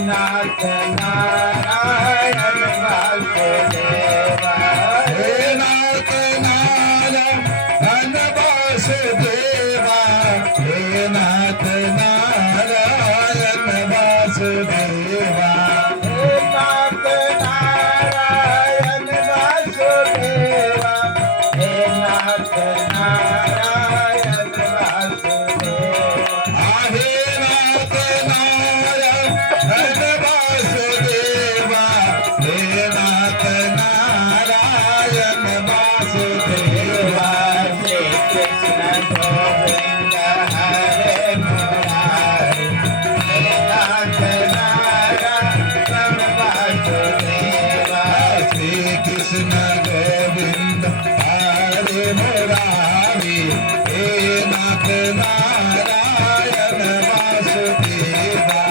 नाथ नारायण वासुदेवा, हे नाथ नारायण वासुदेवा, हे नाथ नारायण वासुदेवा, हे नाथ नारायण वासुदेवा, हे नाथ नारायण वासुदेवा, हे नाथ नारायण वासुदेवा, हे नाथ नारायण वासुदेवा, श्री कृष्ण गोविंद हरे मुरारी, हे नाथ नारायण वासुदेवा, श्री कृष्ण गोविंद हरे मुरारी, हे नाथ नारायण वासुदेवा,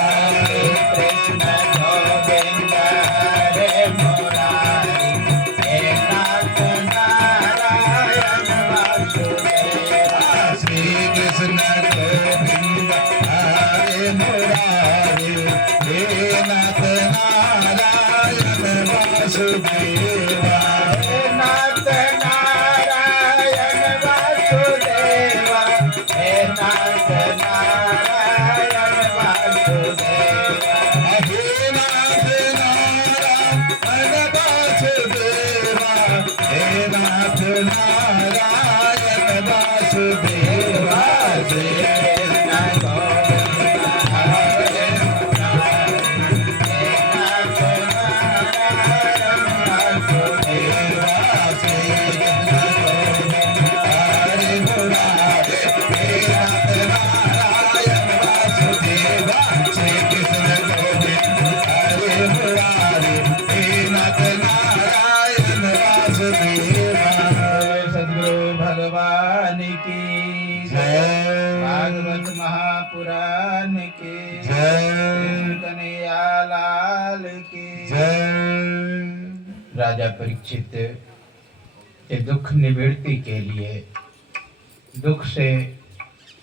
कृष्ण गोविंद हरे मुरारी, हे नाथ नारायण वासुदेवा, श्री कृष्ण गोविंद हरे मुरारी, हे नाथ नारायण वासुदेवा, हे नाथ नारायण वासुदेवा, हे नाथ नारायण वासुदेवा, हे नाथ नारायण वासुदेवा, हे नाथ नारायण वासुदेवा, श्री कृष्ण गोविंद हरे मुरारी, हे नाथ नारायण वासुदेवा, हरे मुरारी, हे नाथ नारायण वासुदेवा, श्री कृष्ण गोविंद हरे मुरारी, हे नाथ नारायण वासुदेवा। सद्गुरु भगवान की जय, जय। भागवत महापुराण की जय। कन्हैया लाल की जय। राजा परीक्षित के दुख निवृत्ति के लिए, दुख से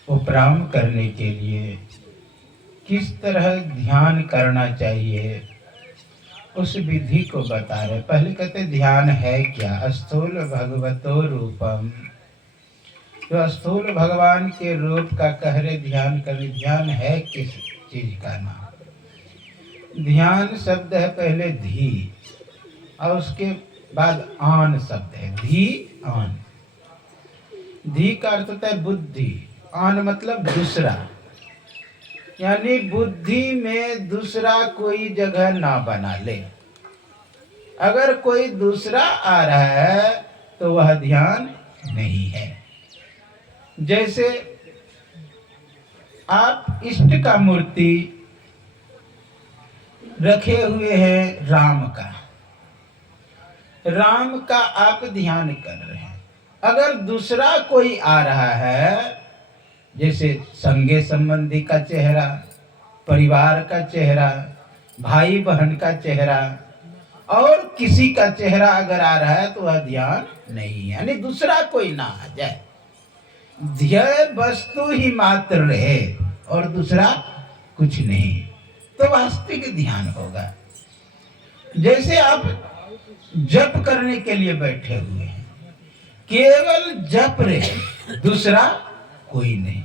उपराम करने के लिए किस तरह ध्यान करना चाहिए उस विधि को बता रहे। पहले कहते ध्यान है क्या, स्थूल भगवतो रूपम, जो स्थूल भगवान के रूप का कह रहे ध्यान करने। ध्यान है किस चीज का नाम? ध्यान शब्द है पहले धी, और उसके बाद आन शब्द है, धी आन। धी का अर्थ होता है बुद्धि, आन मतलब दूसरा, यानी बुद्धि में दूसरा कोई जगह ना बना ले। अगर कोई दूसरा आ रहा है तो वह ध्यान नहीं है। जैसे आप इष्ट का मूर्ति रखे हुए हैं राम का आप ध्यान कर रहे हैं। अगर दूसरा कोई आ रहा है, जैसे संगे संबंधी का चेहरा, परिवार का चेहरा, भाई बहन का चेहरा, और किसी का चेहरा अगर आ रहा है तो वह ध्यान नहीं है, यानी दूसरा कोई ना आ जाए। ध्येय वस्तु ही मात्र रहे और दूसरा कुछ नहीं, तो वास्तविक ध्यान होगा। जैसे आप जप करने के लिए बैठे हुए हैं, केवल जप रहे, दूसरा कोई नहीं,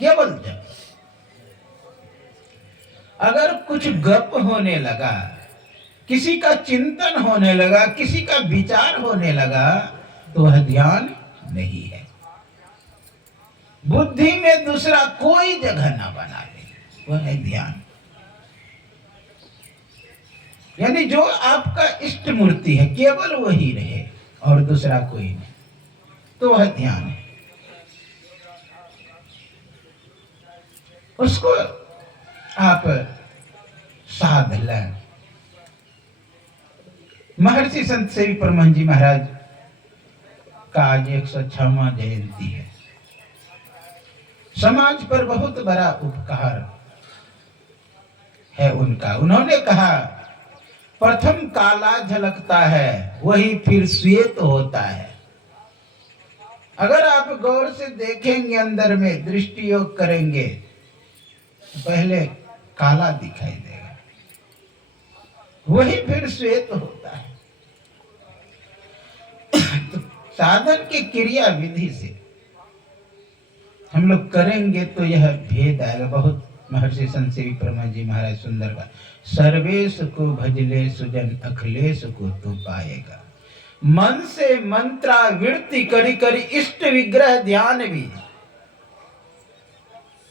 केवल जप। अगर कुछ गप होने लगा, किसी का चिंतन होने लगा, किसी का विचार होने लगा, तो वह ध्यान नहीं है। बुद्धि में दूसरा कोई जगह ना बना ले, वह है ध्यान। यानी जो आपका इष्ट मूर्ति है केवल वही रहे और दूसरा कोई नहीं, तो वह ध्यान है। उसको आप साध लें। महर्षि संत सेवी परमहंस जी महाराज का आज 106वां जयंती है। समाज पर बहुत बड़ा उपकार है उनका। उन्होंने कहा, प्रथम काला झलकता है, वही फिर श्वेत होता है। अगर आप गौर से देखेंगे, अंदर में दृष्टि योग करेंगे, पहले काला दिखाई देगा, वही फिर श्वेत होता है। तो साधन की क्रिया विधि से हम लोग करेंगे तो यह भेद आएगा। बहुत महर्षि संत श्री ब्रह्मा जी महाराज सुंदर का, सर्वेश को भजले सुजन अखिलेश को तो पाएगा। मन से मंत्रावृत्ति करी करी इष्ट विग्रह ध्यान भी।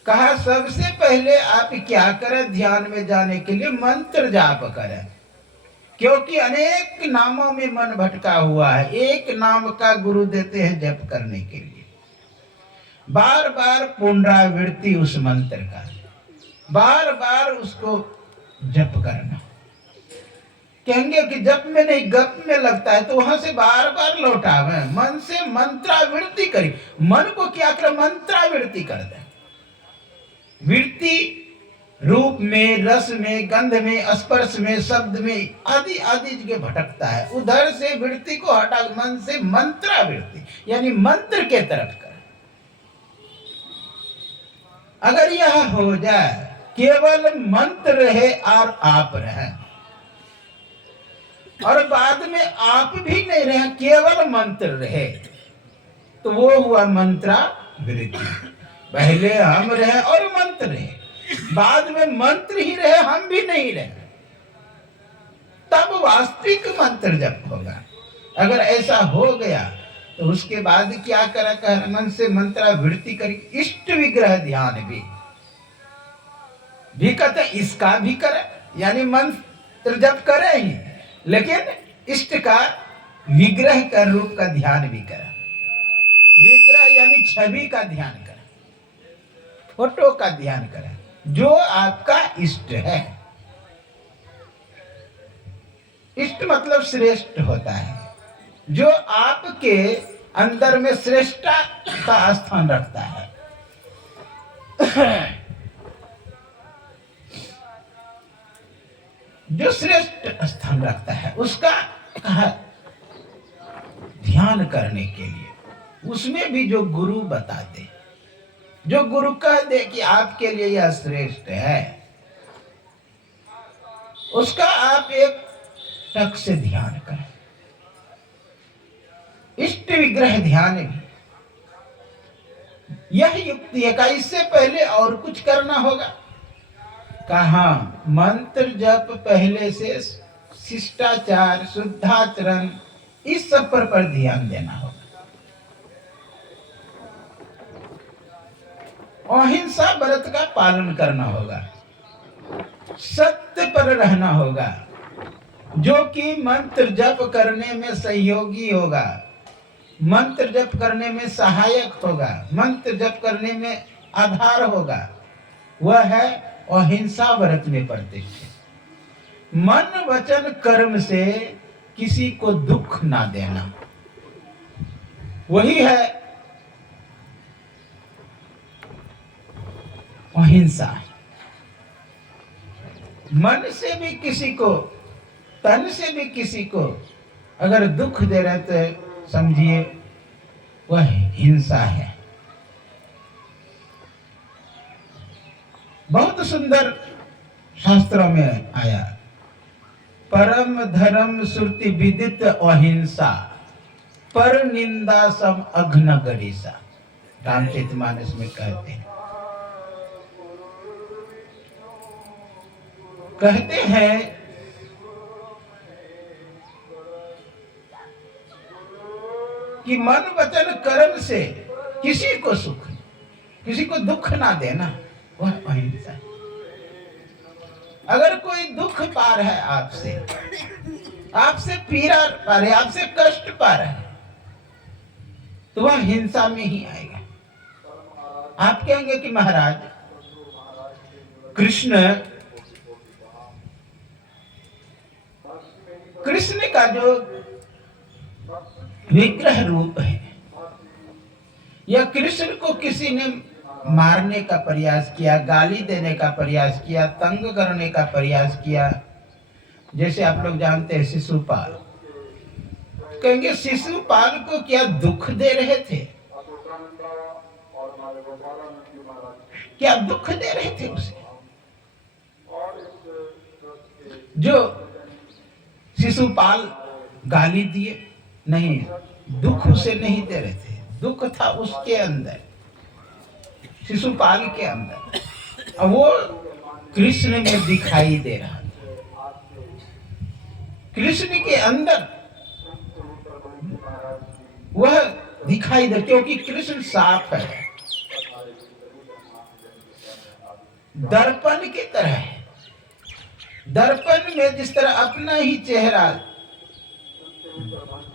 कहा सबसे पहले आप क्या करें ध्यान में जाने के लिए? मंत्र जाप करें, क्योंकि अनेक नामों में मन भटका हुआ है। एक नाम का गुरु देते हैं जप करने के लिए, बार बार पुनरावृत्ति उस मंत्र का, बार बार उसको जप करना। कहेंगे कि जप में नहीं गप में लगता है, तो वहां से बार बार लौटावे। मन से मंत्रावृत्ति करी, मन को क्या करे? मंत्रावृत्ति कर दे। वृत्ति रूप में, रस में, गंध में, स्पर्श में, शब्द में आदि आदि जगह भटकता है। उधर से वृत्ति को हटा मन से मंत्रावृत्ति यानी मंत्र के तरफ कर। अगर यह हो जाए, केवल मंत्र रहे और आप रहे, और बाद में आप भी नहीं रहे, केवल मंत्र रहे, तो वो हुआ मंत्रावृत्ति। पहले हम रहे और मंत्र रहे, बाद में मंत्र ही रहे, हम भी नहीं रहे, तब वास्तविक मंत्र जप होगा। अगर ऐसा हो गया तो उसके बाद क्या करा? कर मन से मंत्रावृत्ति करी, इष्ट विग्रह ध्यान भी कहते इसका भी करे, यानी मंत्र जप करे ही, लेकिन इष्ट का विग्रह का रूप का ध्यान भी करे। विग्रह यानी छवि का ध्यान करे, फोटो का ध्यान करे, जो आपका इष्ट है। इष्ट मतलब श्रेष्ठ होता है, जो आपके अंदर में श्रेष्ठता का स्थान रखता है। जो श्रेष्ठ स्थान रखता है उसका कहा ध्यान करने के लिए। उसमें भी जो गुरु बता दे, जो गुरु कह दे कि आपके लिए यह श्रेष्ठ है, उसका आप एक टक से ध्यान करें। इष्ट विग्रह ध्यान भी यह युक्ति है। का इससे पहले और कुछ करना होगा? कहा मंत्र जप पहले से शिष्टाचार, शुद्धाचरण, इस सब पर ध्यान देना होगा। अहिंसा व्रत का पालन करना होगा, सत्य पर रहना होगा, जो कि मंत्र जप करने में सहयोगी होगा, मंत्र जप करने में सहायक होगा, मंत्र जप करने में आधार होगा। वह है अहिंसा व्रत में प्रतिष्ठित। मन वचन कर्म से किसी को दुख ना देना, वही है अहिंसा। मन से भी किसी को, तन से भी किसी को अगर दुख दे रहे तो समझिए वह हिंसा है। बहुत सुंदर शास्त्रों में आया, परम धर्म श्रुति विदित अहिंसा, पर निंदा सम अघ्न गरीसा। रामचरितमानस में कहते हैं कि मन वचन कर्म से किसी को सुख, किसी को दुख ना देना, वह अहिंसा। अगर कोई दुख पा रहा है आपसे, आपसे पीड़ा पा रहा है, आपसे कष्ट पा रहा है, तो वह हिंसा में ही आएगा। आप कहेंगे कि महाराज कृष्ण का जो विग्रह रूप है, या कृष्ण को किसी ने मारने का प्रयास किया, गाली देने का प्रयास किया, तंग करने का प्रयास किया, जैसे आप लोग जानते हैं शिशुपाल, कहेंगे शिशुपाल को क्या दुख दे रहे थे? क्या दुख दे रहे थे उसे? जो शिशुपाल गाली दिए? नहीं, दुख उसे नहीं दे रहे थे, दुख था उसके अंदर, शिशुपाल के अंदर, अब वो कृष्ण में दिखाई दे रहा था, कृष्ण के अंदर वह दिखाई दे, क्योंकि कृष्ण साफ है, दर्पण की तरह है। दर्पण में जिस तरह अपना ही चेहरा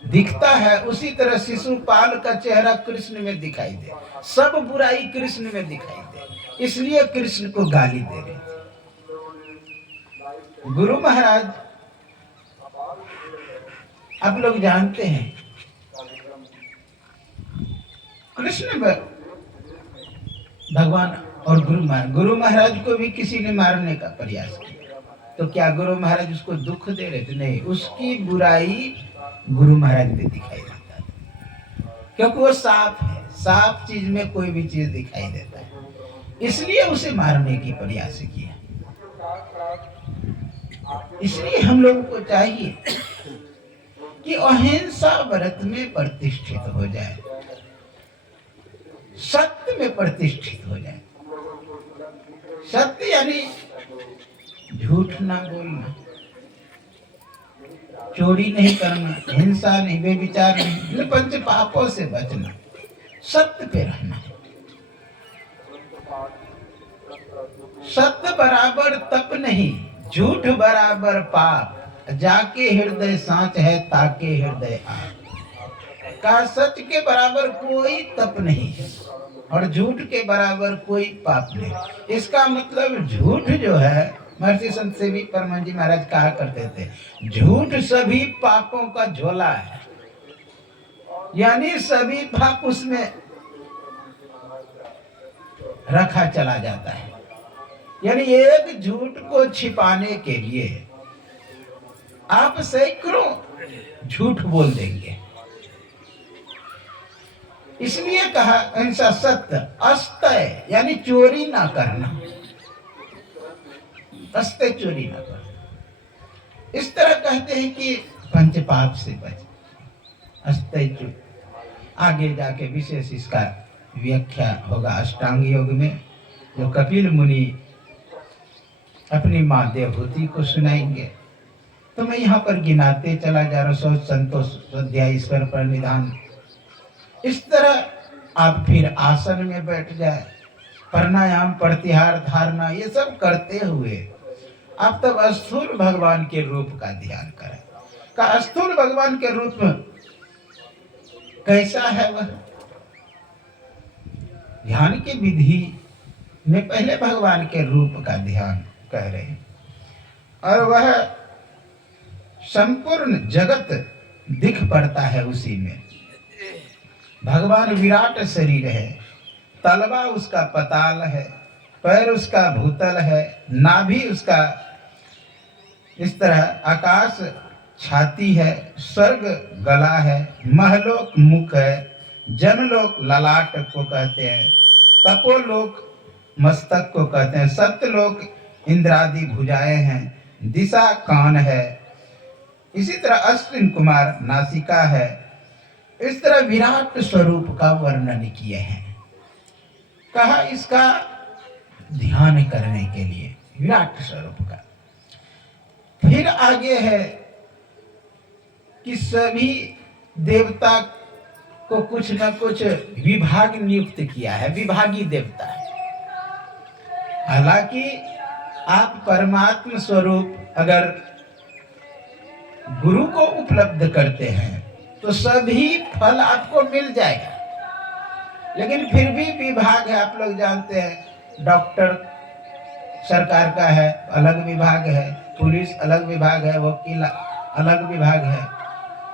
दिखता है, उसी तरह शिशुपाल का चेहरा कृष्ण में दिखाई दे, सब बुराई कृष्ण में दिखाई दे, इसलिए कृष्ण को गाली दे रहे थे। गुरु महाराज, आप लोग जानते हैं, कृष्ण भगवान और गुरु महाराज को भी किसी ने मारने का प्रयास किया, तो क्या गुरु महाराज उसको दुख दे रहे थे? नहीं, उसकी बुराई गुरु महाराज में दिखाई देता है, क्योंकि वो साफ है, साफ चीज में कोई भी चीज दिखाई देता है, इसलिए उसे मारने की प्रयास किया। इसलिए हम लोगों को चाहिए कि अहिंसा व्रत में प्रतिष्ठित हो जाए, सत्य में प्रतिष्ठित हो जाए। सत्य यानी झूठ ना बोलना, चोरी नहीं करना, हिंसा नहीं, बेविचार नहीं, पंच पापों से बचना, सत्य पे रहना है। सत्य बराबर तप नहीं, झूठ बराबर पाप, जाके हृदय सांच है ताके हृदय आप। का सच के बराबर कोई तप नहीं है और झूठ के बराबर कोई पाप नहीं। इसका मतलब झूठ जो है, महर्षि संत सेवी परम जी महाराज कहा करते थे, झूठ सभी पापों का झोला है, यानी सभी पाप उसमें रखा चला जाता है। यानी एक झूठ को छिपाने के लिए आप सैकड़ों झूठ बोल देंगे। इसलिए कहा ऐसा सत्य अस्तय, यानी चोरी ना करना, अस्तय चोरी ना करना। इस तरह कहते हैं कि पंच पाप से बच, अस्तय चोरी। आगे जाके विशेष इसका व्याख्या होगा अष्टांग योग में, जो कपिल मुनि अपनी माँ देवहूति को सुनाएंगे। तो मैं यहाँ पर गिनाते चला जा रहा, सोच संतोष स्वाध्याय ईश्वर पर निधान। इस तरह आप फिर आसन में बैठ जाए, प्राणायाम प्रत्याहार धारणा ये सब करते हुए आप तब स्थूल भगवान के रूप का ध्यान करें। का स्थूल भगवान के रूप कैसा है वह? ध्यान की विधि में पहले भगवान के रूप का ध्यान कह रहे हैं, और वह संपूर्ण जगत दिख पड़ता है उसी में। भगवान विराट शरीर है, तलवा उसका पताल है, पैर उसका भूतल है, नाभि उसका इस तरह, आकाश छाती है, स्वर्ग गला है, महलोक मुख है, जनलोक ललाट को कहते हैं, तपोलोक मस्तक को कहते हैं, सत्यलोक इंद्रादि भुजाएं हैं, दिशा कान है, इसी तरह अश्विन कुमार नासिका है। इस तरह विराट स्वरूप का वर्णन किए हैं। कहा इसका ध्यान करने के लिए विराट स्वरूप का। फिर आगे है कि सभी देवता को कुछ न कुछ विभाग नियुक्त किया है, विभागी देवता है। हालांकि आप परमात्म स्वरूप अगर गुरु को उपलब्ध करते हैं तो सभी फल आपको मिल जाएगा, लेकिन फिर भी विभाग है। आप लोग जानते हैं, डॉक्टर सरकार का है, अलग विभाग है, पुलिस अलग विभाग है, वकील अलग विभाग है,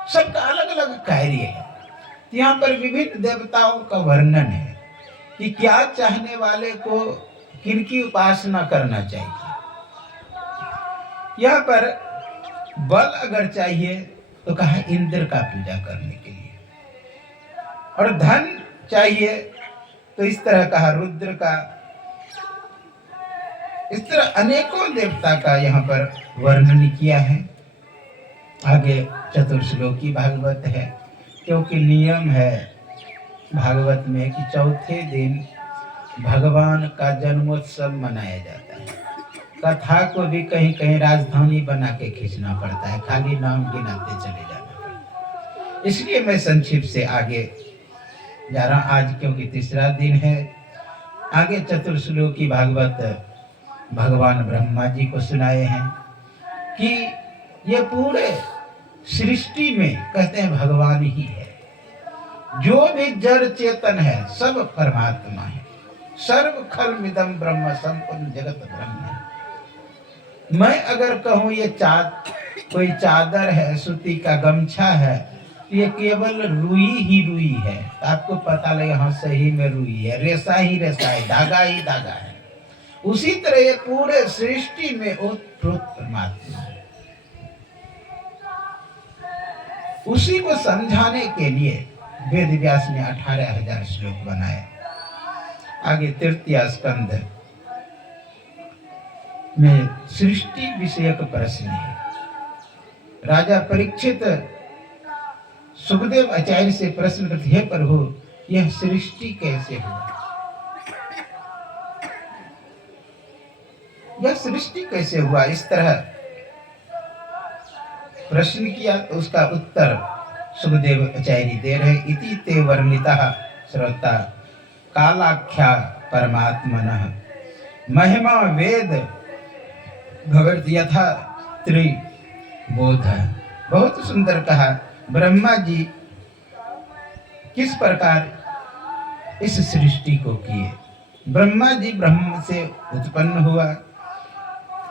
सबका अलग अलग कार्य है। यहाँ पर विभिन्न देवताओं का वर्णन है कि क्या चाहने वाले को किनकी उपासना करना चाहिए। यहाँ पर बल अगर चाहिए तो कहा इंद्र का पूजा करने के लिए, और धन चाहिए तो इस तरह कहा रुद्र का। इस तरह अनेकों देवता का यहाँ पर वर्णन किया है। आगे चतुर्श्लोकी भागवत है, क्योंकि नियम है भागवत में कि चौथे दिन भगवान का जन्मोत्सव मनाया जाता है। कथा को भी कहीं कहीं राजधानी बना के खींचना पड़ता है, खाली नाम गिनाते चले जाना पड़ता है। इसलिए मैं संक्षिप्त से आगे जा रहा हूं आज, क्योंकि तीसरा दिन है। आगे चतुर्श्लोकी भागवत भगवान ब्रह्मा जी को सुनाए हैं कि ये पूरे सृष्टि में कहते हैं भगवान ही है। जो भी जड़ चेतन है सब परमात्मा है। सर्व खलमिदं ब्रह्म, संपूर्ण जगत ब्रह्म है। मैं अगर कहूँ ये कोई चादर है, सूती का गमछा है, ये केवल रुई ही रुई है, तो आपको पता लगे हाँ सही में रुई है, रेशा ही रेशा है, धागा ही धागा है। उसी तरह ये पूरे सृष्टि में ओतप्रोत परमात्मा है। उसी को समझाने के लिए वेद व्यास ने 18,000 श्लोक बनाए। आगे तृतीय स्कंध में सृष्टि विषयक प्रश्न है। राजा परीक्षित सुखदेव आचार्य से प्रश्न करते, हे प्रभु यह सृष्टि कैसे हुआ, यह सृष्टि कैसे हुआ, इस तरह प्रश्न किया। तो उसका उत्तर सुखदेव आचार्य दे रहे, इति ते वर्णितः श्रोता कालाख्या परमात्मनः महिमा वेद भगवत यथा त्रिबोध। बहुत सुंदर कहा। ब्रह्मा जी किस प्रकार इस सृष्टि को किए। ब्रह्मा जी ब्रह्म से उत्पन्न हुआ।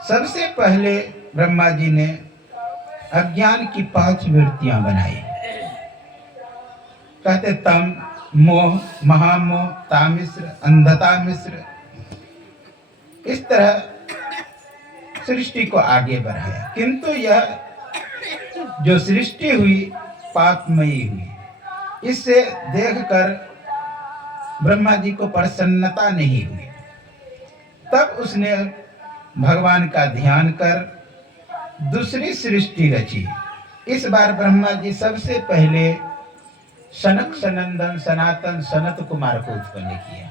सबसे पहले ब्रह्मा जी ने अज्ञान की 5 वृत्तियां बनाई। कहते तम, मोह, महामोह, तामिश्र, अंधता मिश्र, इस तरह सृष्टि को आगे बढ़ाया। किंतु यह जो सृष्टि हुई पापमयी हुई। इससे देखकर ब्रह्मा जी को प्रसन्नता नहीं हुई। तब उसने भगवान का ध्यान कर दूसरी सृष्टि रची। इस बार ब्रह्मा जी सबसे पहले सनक सनंदन सनातन सनत कुमार को उत्पन्न किया।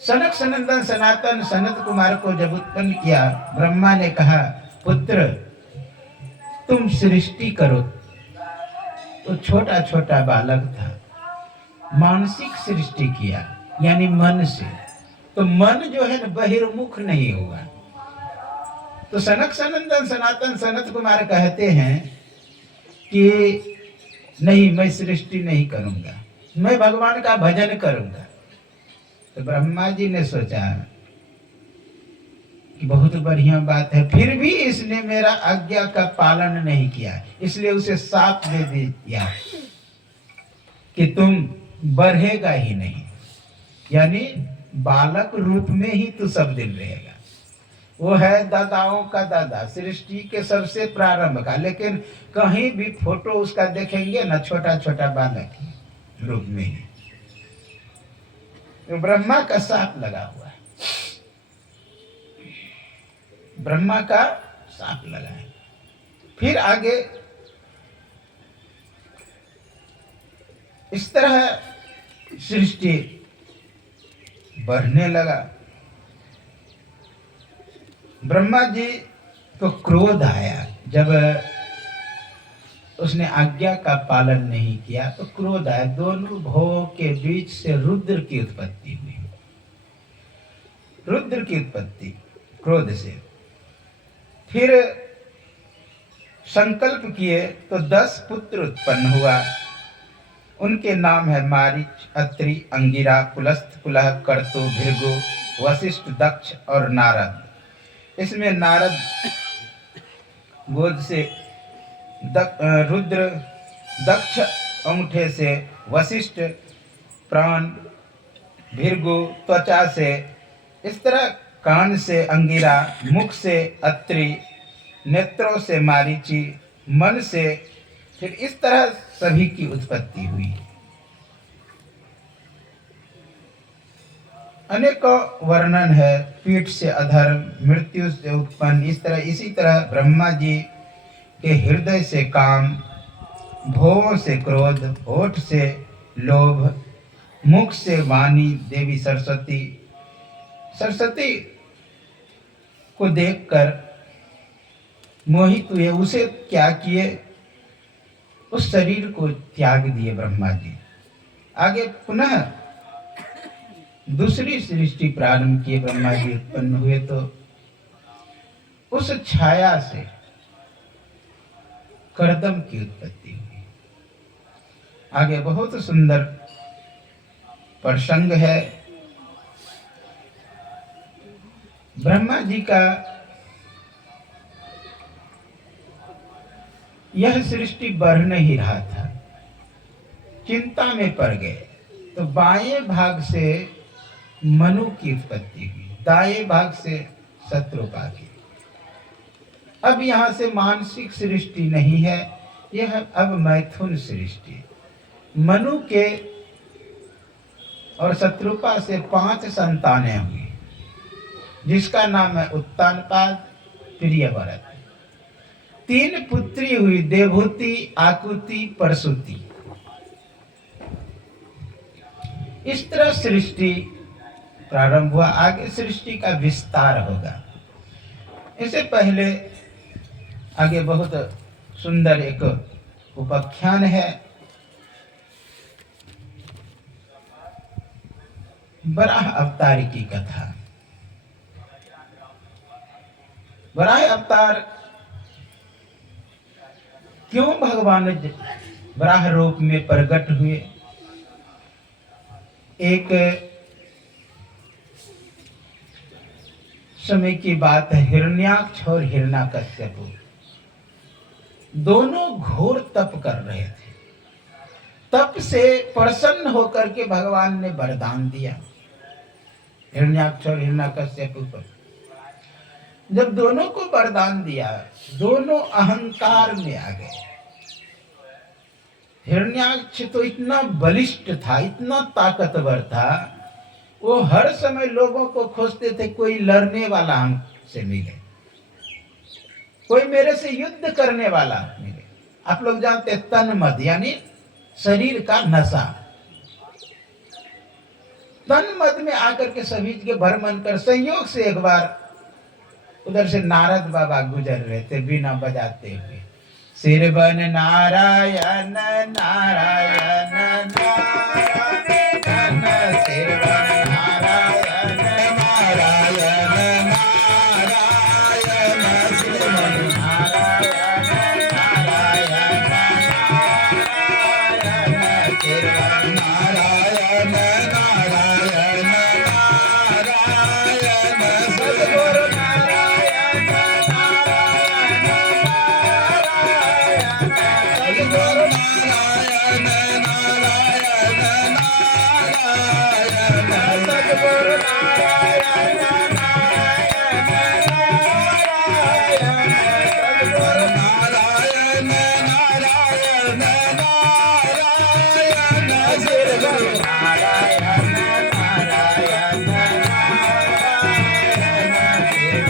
सनक सनंदन सनातन सनत कुमार को जब उत्पन्न किया, ब्रह्मा ने कहा, पुत्र तुम सृष्टि करो। तो छोटा छोटा बालक था, मानसिक सृष्टि किया यानी मन से। तो मन जो है ना बहिर्मुख नहीं हुआ। तो सनक सनंदन सनातन सनत कुमार कहते हैं कि नहीं, मैं सृष्टि नहीं करूंगा, मैं भगवान का भजन करूंगा। तो ब्रह्मा जी ने सोचा कि बहुत बढ़िया बात है, फिर भी इसने मेरा आज्ञा का पालन नहीं किया, इसलिए उसे साप दे दिया कि तुम बढ़ेगा ही नहीं, यानी बालक रूप में ही तू सब दिन रहेगा। वो है दादाओं का दादा, सृष्टि के सबसे प्रारंभ का, लेकिन कहीं भी फोटो उसका देखेंगे ना छोटा छोटा बालक रूप में ही। तो ब्रह्मा का साप लगा हुआ है, ब्रह्मा का साप लगा है। फिर आगे इस तरह सृष्टि बढ़ने लगा। ब्रह्मा जी को क्रोध आया, जब उसने आज्ञा का पालन नहीं किया तो क्रोध आया। दोनों भवों के बीच से रुद्र की उत्पत्ति हुई। रुद्र की उत्पत्ति क्रोध से। फिर संकल्प किए तो 10 पुत्र उत्पन्न हुआ। उनके नाम है मारीच, अत्रि, अंगिरा, पुलस्त्य, पुलह, कर्तु, भृगु, वशिष्ठ, दक्ष और नारद। इसमें नारद गोद से रुद्र, दक्ष अंगूठे से, वशिष्ठ प्राण, भृगु त्वचा से, इस तरह कान से अंगिरा, मुख से अत्रि, नेत्रों से मारीची, मन से, फिर इस तरह सभी की उत्पत्ति हुई। अनेकों वर्णन है, पीठ से अधर्म, मृत्यु से उत्पन्न, इस तरह। इसी तरह ब्रह्मा जी कि हृदय से काम, भौहों से क्रोध, होठ से लोभ, मुख से वाणी देवी सरस्वती सरस्वती को देखकर मोहित हुए। उसे क्या किए? उस शरीर को त्याग दिए ब्रह्मा जी। आगे पुनः दूसरी सृष्टि प्रारंभ किए। ब्रह्मा जी उत्पन्न हुए तो उस छाया से कर्दम की उत्पत्ति हुई। आगे बहुत सुंदर प्रसंग है। ब्रह्मा जी का यह सृष्टि बढ़ नहीं रहा था, चिंता में पड़ गए तो बाएं भाग से मनु की उत्पत्ति हुई, दाएं भाग से शत्रुपा की। अब यहाँ से मानसिक सृष्टि नहीं है, यह अब मैथुन सृष्टि। मनु के और शत्रुपा से 5 संतानें हुई, जिसका नाम है उत्तानपाद, प्रियव्रत। 3 पुत्री हुई, देवहूति, आकुति, परसुति। इस तरह सृष्टि प्रारंभ हुआ। आगे सृष्टि का विस्तार होगा। इससे पहले आगे बहुत सुंदर एक उपाख्यान है। वराह अवतार की कथा। वराह अवतार क्यों भगवान वराह रूप में प्रकट हुए? एक समय की बात है, हिरण्याक्ष और हिरण्याकश्यप दोनों घोर तप कर रहे थे। तप से प्रसन्न होकर के भगवान ने वरदान दिया हिरण्याक्ष और हिरण्याकश्यप को। जब दोनों को वरदान दिया, दोनों अहंकार में आ गए। हिरण्याक्ष तो इतना बलिष्ठ था, इतना ताकतवर था, वो हर समय लोगों को खोजते थे कोई लड़ने वाला हमसे मिले, कोई मेरे से युद्ध करने वाला मिले। आप लोग जानते हैं तन मद यानी शरीर का नशा। तन मद में आकर के सभी के भ्रमण कर संयोग से एक बार उधर से नारद बाबा गुजर रहे थे बीना बजाते हुए। सिरवन नारायण नारायण नारायण, सिरवन नारायण नारायण नारायण, सिरवन नारायण नारायण नारायण, सिरवन नारायण नारायण नारायण, सद्गुरु नारायण नारायण नारायण, सद्गुरु नारायण नारायण नारायण, सद्गुरु नारायण नारायण नारायण, सद्गुरु नारायण नारायण नारायण, सिरवन नारायण नारायण नारायण, सिरवन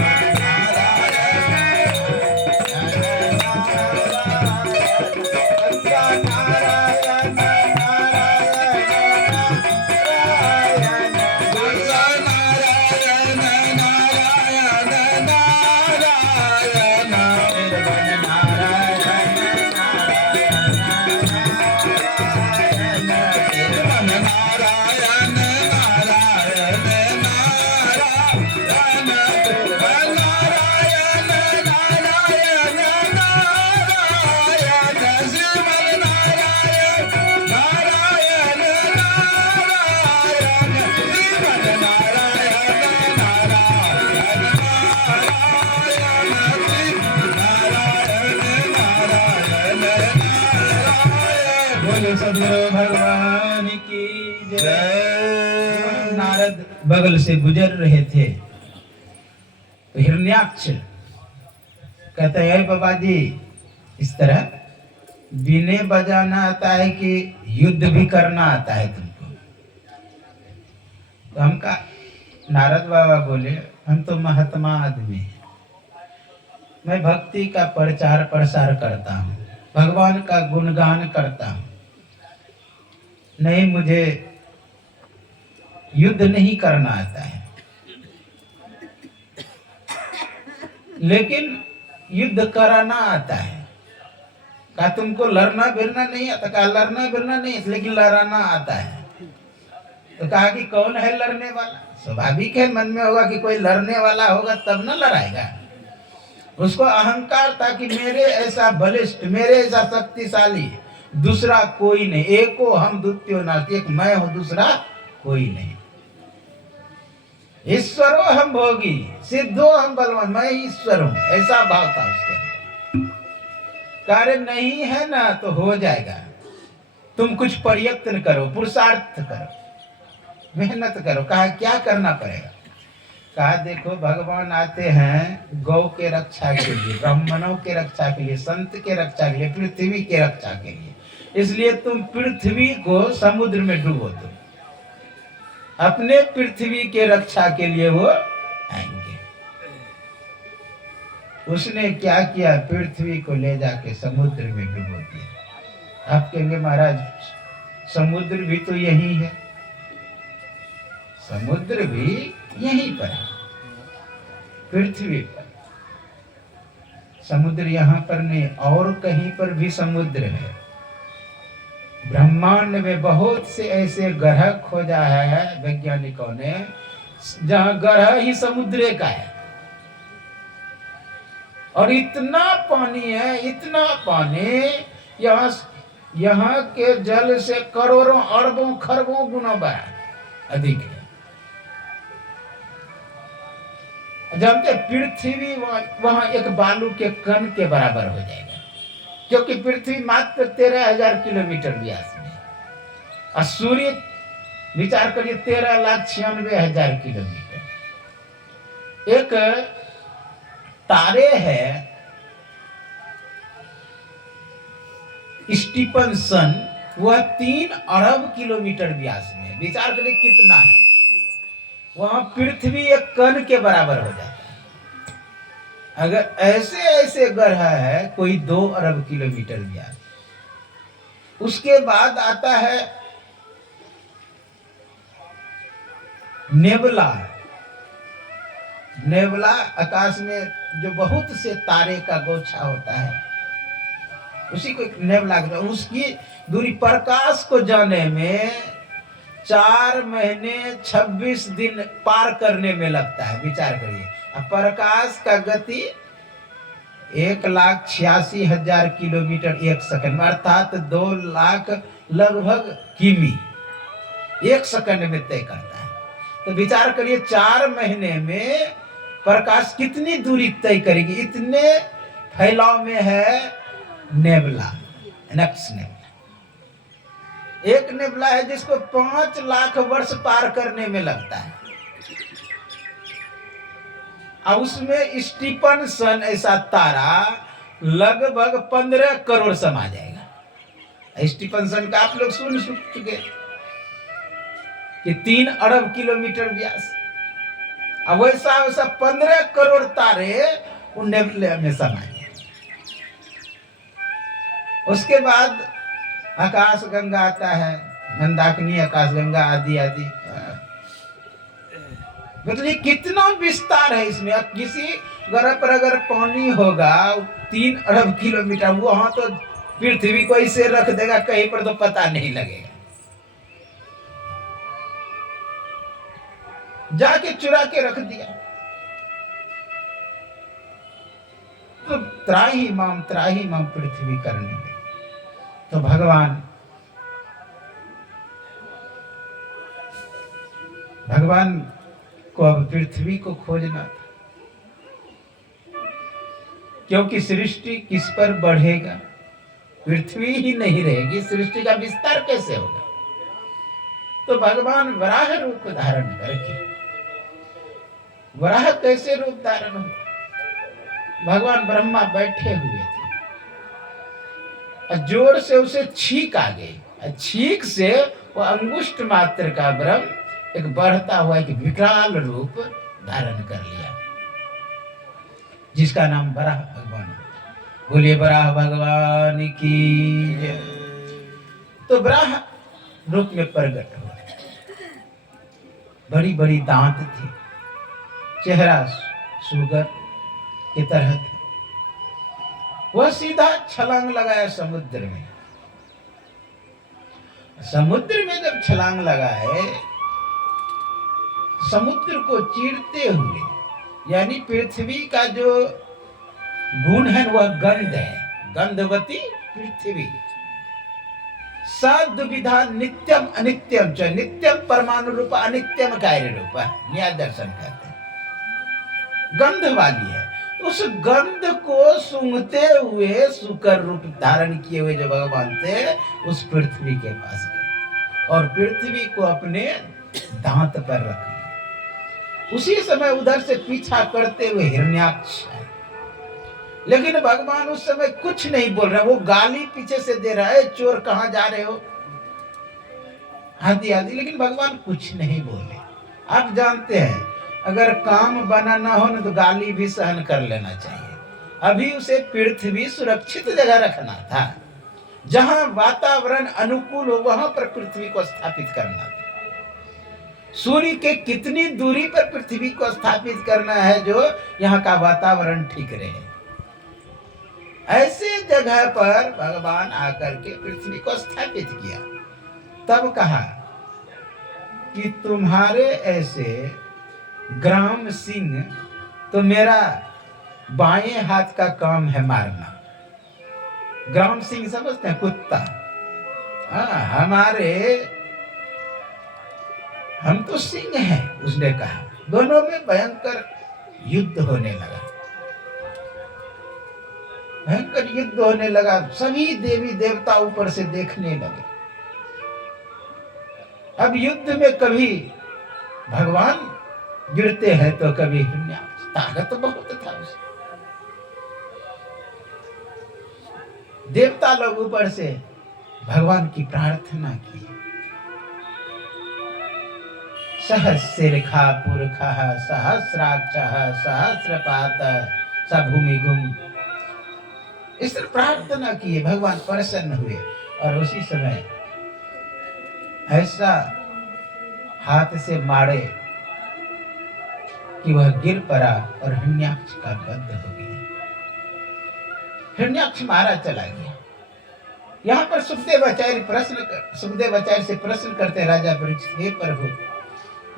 सद्गुरु भगवान की जय। नारद बगल से गुजर रहे थे तो हिरण्याक्ष कहते हैं बाबा जी, इस तरह बीने बजाना आता है कि युद्ध भी करना आता है तुमको? तो हम कहा, नारद बाबा बोले हम तो महात्मा आदमी हैं, मैं भक्ति का प्रचार प्रसार करता हूँ, भगवान का गुणगान करता हूँ। नहीं, मुझे युद्ध नहीं करना आता है, लेकिन युद्ध कराना आता है। कहा तुमको लड़ना भिड़ना नहीं आता? कहा लड़ना भिड़ना नहीं, लेकिन लड़ाना आता है। तो कहा कि कौन है लड़ने वाला? स्वाभाविक है, मन में होगा कि कोई लड़ने वाला होगा तब ना लड़ाएगा। उसको अहंकार था कि मेरे ऐसा बलिष्ठ, मेरे ऐसा शक्तिशाली दूसरा कोई नहीं, एको हम द्वितीयो नास्ति, एक मैं हूं, दूसरा कोई नहीं। ईश्वरो हम भोगी, सिद्धो हम बलवान, मैं ईश्वर हूं, ऐसा भाव था उसके अंदर। कार्य नहीं है ना तो हो जाएगा, तुम कुछ प्रयत्न करो, पुरुषार्थ करो, मेहनत करो। कहा क्या करना पड़ेगा? कहा देखो भगवान आते हैं गौ के रक्षा के लिए, ब्राह्मणों के रक्षा के लिए, संत के रक्षा के लिए, पृथ्वी के रक्षा के लिए। इसलिए तुम पृथ्वी को समुद्र में डूबो, तुम अपने पृथ्वी के रक्षा के लिए वो आएंगे। उसने क्या किया? पृथ्वी को ले जाके समुद्र में डुबो दिया। आप कहेंगे महाराज समुद्र भी तो यही है। समुद्र भी यहीं पर है, पृथ्वी पर। समुद्र यहाँ पर नहीं, और कहीं पर भी समुद्र है। ब्रह्मांड में बहुत से ऐसे ग्रह खोजा है वैज्ञानिकों ने, जहां ग्रह ही समुद्र का है। और इतना पानी है, इतना पानी, यहाँ के जल से करोड़ों अरबों खरबों गुना बड़ा अधिक है। जानते पृथ्वी वहां एक बालू के कण के बराबर हो जाएगा, क्योंकि पृथ्वी मात्र 13,000 किलोमीटर व्यास में, और सूर्य विचार करिए 13,96,000 किलोमीटर। एक तारे है स्टीफनसन, वह 3 अरब किलोमीटर व्यास में। विचार करिए कितना है। वहां पृथ्वी एक कण के बराबर हो जाता है। अगर ऐसे ऐसे ग्रह है कोई 2 अरब किलोमीटर व्यास। उसके बाद आता है नेबुला। नेबुला आकाश में जो बहुत से तारे का गोछा होता है, उसी को नेबुला कहते हैं। उसकी दूरी प्रकाश को जाने में 4 महीने 26 दिन पार करने में लगता है। विचार करिए, प्रकाश का गति 1,86,000 किलोमीटर 1 सेकंड में, अर्थात 2 लाख लगभग किमी 1 सेकंड में तय करता है। तो विचार करिए 4 महीने में प्रकाश कितनी दूरी तय करेगी। इतने फैलाव में है नेबुला, नेक्स्ट नेबुला। एक नेबुला है जिसको 5 लाख वर्ष पार करने में लगता है, और उसमें स्टीफनसन ऐसा तारा लगभग 15 करोड़ समा जाएगा। स्टीफनसन का आप लोग सुन चुके कि 3 अरब किलोमीटर व्यास, अब वैसा वैसा 15 करोड़ तारे उन नेबुला में समाए। उसके बाद आकाश गंगा आता है, मंदाकिनी, आकाश गंगा आदि आदि। मतलब कितना विस्तार है इसमें। अब किसी ग्रह पर अगर पानी होगा 3 अरब किलोमीटर, वहां तो पृथ्वी को ऐसे रख देगा कहीं पर तो पता नहीं लगेगा। जाके चुरा के रख दिया। तो त्राही माम पृथ्वी करने में। तो भगवान को अब पृथ्वी को खोजना था, क्योंकि सृष्टि किस पर बढ़ेगा? पृथ्वी ही नहीं रहेगी, सृष्टि का विस्तार कैसे होगा? तो भगवान वराह रूप धारण करके, वराह कैसे रूप धारण हो? भगवान ब्रह्मा बैठे हुए थे, जोर से उसे छींक आ गई। छींक से वो अंगुष्ठ मात्र का ब्रह्म एक बढ़ता हुआ एक विकराल रूप धारण कर लिया। जिसका नाम बराह भगवान है। बोलिए बराह भगवान की जय। तो बराह रूप में प्रकट हुआ, बड़ी बड़ी दांत थी, चेहरा सुगर की तरह था। वह सीधा छलांग लगाया समुद्र में। समुद्र में जब छलांग लगाए, समुद्र को चीरते हुए, यानी पृथ्वी का जो गुण है वह गंध है, गंधवती पृथ्वी। सद्विधा नित्यम अनित्यम च, नित्यम परमाणु रूप, अनित्यम कार्य रूप, न्याय दर्शन कहते हैं, गंध वाली है। उस गंध को सूंघते हुए सुकर रूप धारण किए हुए जो भगवान थे, उस पृथ्वी के पास गए और पृथ्वी को अपने दांत पर रख लिया। उसी समय उधर से पीछा करते हुए हिरण्याक्ष आए, लेकिन भगवान उस समय कुछ नहीं बोल रहा। वो गाली पीछे से दे रहा है, चोर कहां जा रहे हो, आदि आदि, लेकिन भगवान कुछ नहीं बोले। आप जानते हैं, अगर काम बना ना हो ना तो गाली भी सहन कर लेना चाहिए। अभी उसे पृथ्वी सुरक्षित जगह रखना था, जहां वातावरण अनुकूल हो वहां पर पृथ्वी को स्थापित करना था। सूर्य के कितनी दूरी पर पृथ्वी को स्थापित करना है जो यहाँ का वातावरण ठीक रहे। ऐसे जगह पर भगवान आकर के पृथ्वी को स्थापित किया। तब कहा कि तुम्हारे ऐसे ग्राम सिंह तो मेरा बाएं हाथ का काम है मारना। ग्राम सिंह समझते हैं, कुत्ता। हम तो सिंह हैं, उसने कहा। दोनों में भयंकर युद्ध होने लगा, भयंकर युद्ध होने लगा। सभी देवी देवता ऊपर से देखने लगे। अब युद्ध में कभी भगवान गिरते हैं तो कभी हिरण्याक्ष, ताकत बहुत था उसे। देवता लोग ऊपर से भगवान की प्रार्थना की, सहस्रखा पुरखा सहस्राक्षः सहस्रपातः स भूमिगुम, इस तरह प्रार्थना की। भगवान प्रसन्न हुए और उसी समय ऐसा हाथ से मारे कि वह गिर पड़ा और हिरण्याक्ष का वध हो गया। हिरण्याक्ष मारा चला गया। यहाँ पर सुखदेव आचार्य से प्रश्न करते हैं राजा परीक्षित, हे प्रभु,